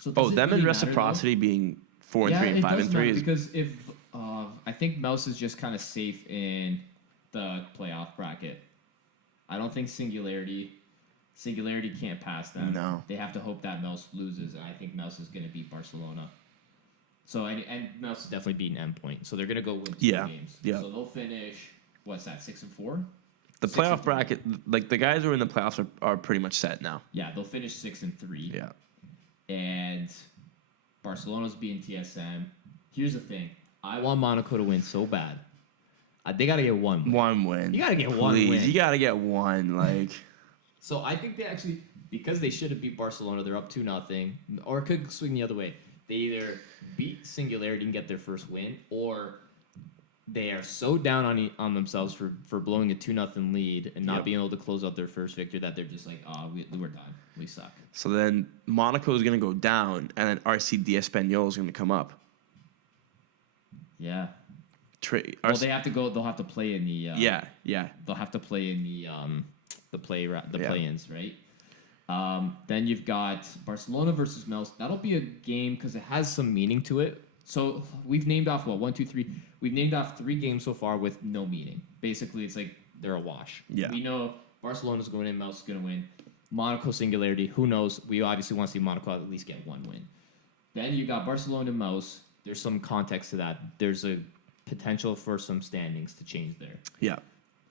So Oh, does it them really and matter, though? Reciprocity being 4-3 and it 5 does and 3 matter is because if I think Mouse is just kind of safe in the playoff bracket. I don't think Singularity can't pass them. No. They have to hope that Mouse loses, and I think Mouse is going to beat Barcelona. So and Mouse is definitely beating Endpoint, so they're going to go win 2 games. Yeah. So they'll finish 6-4. the 6-3. playoff bracket. Like the guys who are in the playoffs are pretty much set now. Yeah, they'll finish 6-3. Yeah. And Barcelona's beating TSM. Here's the thing: I want Monaco to win so bad. They got to get one win. One win. You got to get one Please, win. you got to get one. Like. So I think they actually, because they should have beat Barcelona, they're up 2-0, or it could swing the other way. They either beat Singularity and get their first win, or they are so down on themselves for blowing a 2-0 lead and not being able to close out their first victory that they're just like, oh, we're done. We suck. So then Monaco is going to go down, and then RCD Espanyol is going to come up. Yeah. Well, they have to go. They'll have to play in the. Yeah. They'll have to play in the play-ins, right? Then you've got Barcelona versus Mels. That'll be a game because it has some meaning to it. So we've named off 1, 2, 3. We've named off 3 games so far with no meaning. Basically, it's like they're a wash. Yeah. We know Barcelona's going in, Mels is going to win. Monaco Singularity, who knows? We obviously want to see Monaco at least get 1 win. Then you got Barcelona and Mels. There's some context to that. There's a potential for some standings to change there. Yeah.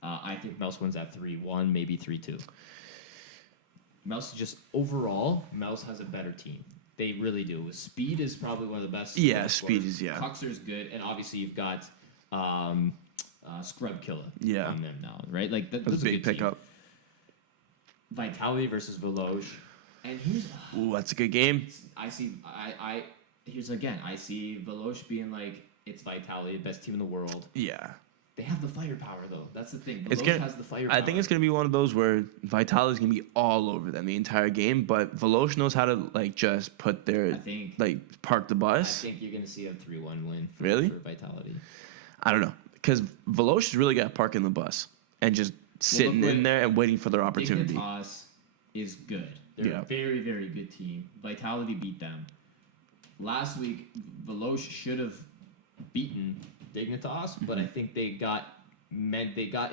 I think Mouse wins at 3-1, maybe 3-2. Mouse just overall, Mouse has a better team. They really do. Speed is probably one of the best. Yeah, Speed is, yeah. Cuxer's good, and obviously you've got Scrub Killer on them now, right? Like that's a big good pickup. Team. Vitality versus Veloge, and Ooh, that's a good game. I see Veloge being like, it's Vitality, the best team in the world. Yeah. They have the firepower, though. That's the thing. Veloge has the firepower. I think it's going to be one of those where Vitality's going to be all over them the entire game, but Veloce knows how to, like, just put their, park the bus. I think you're going to see a 3-1 win for Vitality. I don't know. Because Veloce has really got parking the bus and just sitting in there and waiting for their opportunity. Dignitas is good. They're a very, very good team. Vitality beat them. Last week, Veloce should have beaten Dignitas, but I think they got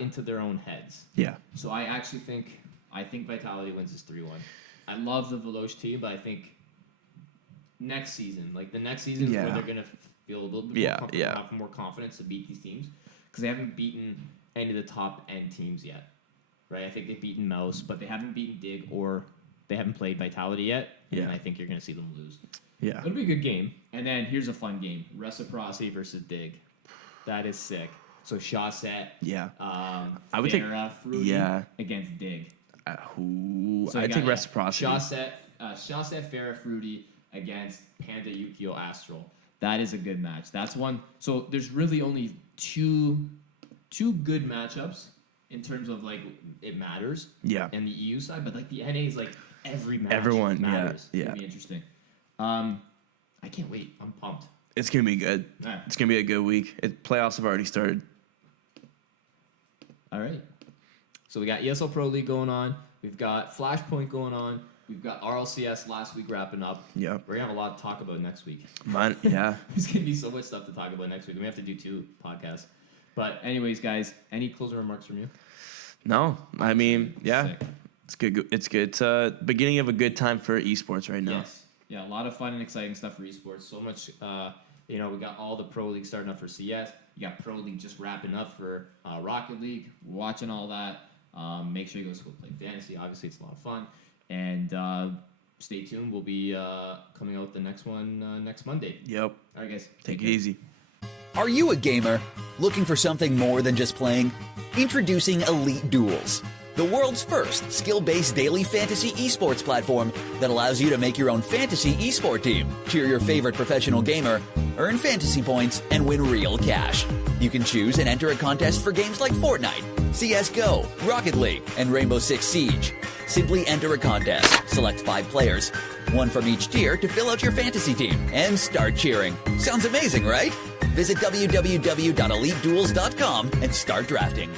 into their own heads. Yeah. So I actually think Vitality wins this 3-1. I love the Veloce team, but I think next season is where they're gonna feel a little bit more confidence to beat these teams because they haven't beaten any of the top end teams yet, right? I think they've beaten Mouse, but they haven't beaten Dig or they haven't played Vitality yet. And I think you're gonna see them lose. Yeah. It'll be a good game. And then here's a fun game: Reciprocity versus Dig. That is sick. So Shawset, I would take Fruity against Dig. So I take Reciprocity. Shawset, Farah Fruity against Panda Yukio Astral. That is a good match. That's one. So there's really only two good matchups in terms of like it matters. Yeah. And the EU side, but like the NA is like every match. Everyone matters. Yeah. It'll be interesting. I can't wait. I'm pumped. It's going to be good. Right. It's going to be a good week. Playoffs have already started. All right. So we got ESL Pro League going on. We've got Flashpoint going on. We've got RLCS last week wrapping up. Yeah. We're going to have a lot to talk about next week. There's going to be so much stuff to talk about next week. We have to do 2 podcasts. But anyways, guys, any closing remarks from you? No. I mean, Sick. It's good. It's good. It's beginning of a good time for esports right now. Yes. Yeah, a lot of fun and exciting stuff for esports. So much, we got all the Pro League starting up for CS. You got Pro League just wrapping up for Rocket League. We're watching all that. Make sure you go play Fantasy. Obviously, it's a lot of fun. And stay tuned. We'll be coming out with the next one next Monday. Yep. All right, guys. Take it easy. Are you a gamer looking for something more than just playing? Introducing Elite Duels, the world's first skill-based daily fantasy esports platform that allows you to make your own fantasy esport team, cheer your favorite professional gamer, earn fantasy points, and win real cash. You can choose and enter a contest for games like Fortnite, CSGO, Rocket League, and Rainbow Six Siege. Simply enter a contest, select 5 players, 1 from each tier to fill out your fantasy team, and start cheering. Sounds amazing, right? Visit www.eliteduels.com and start drafting.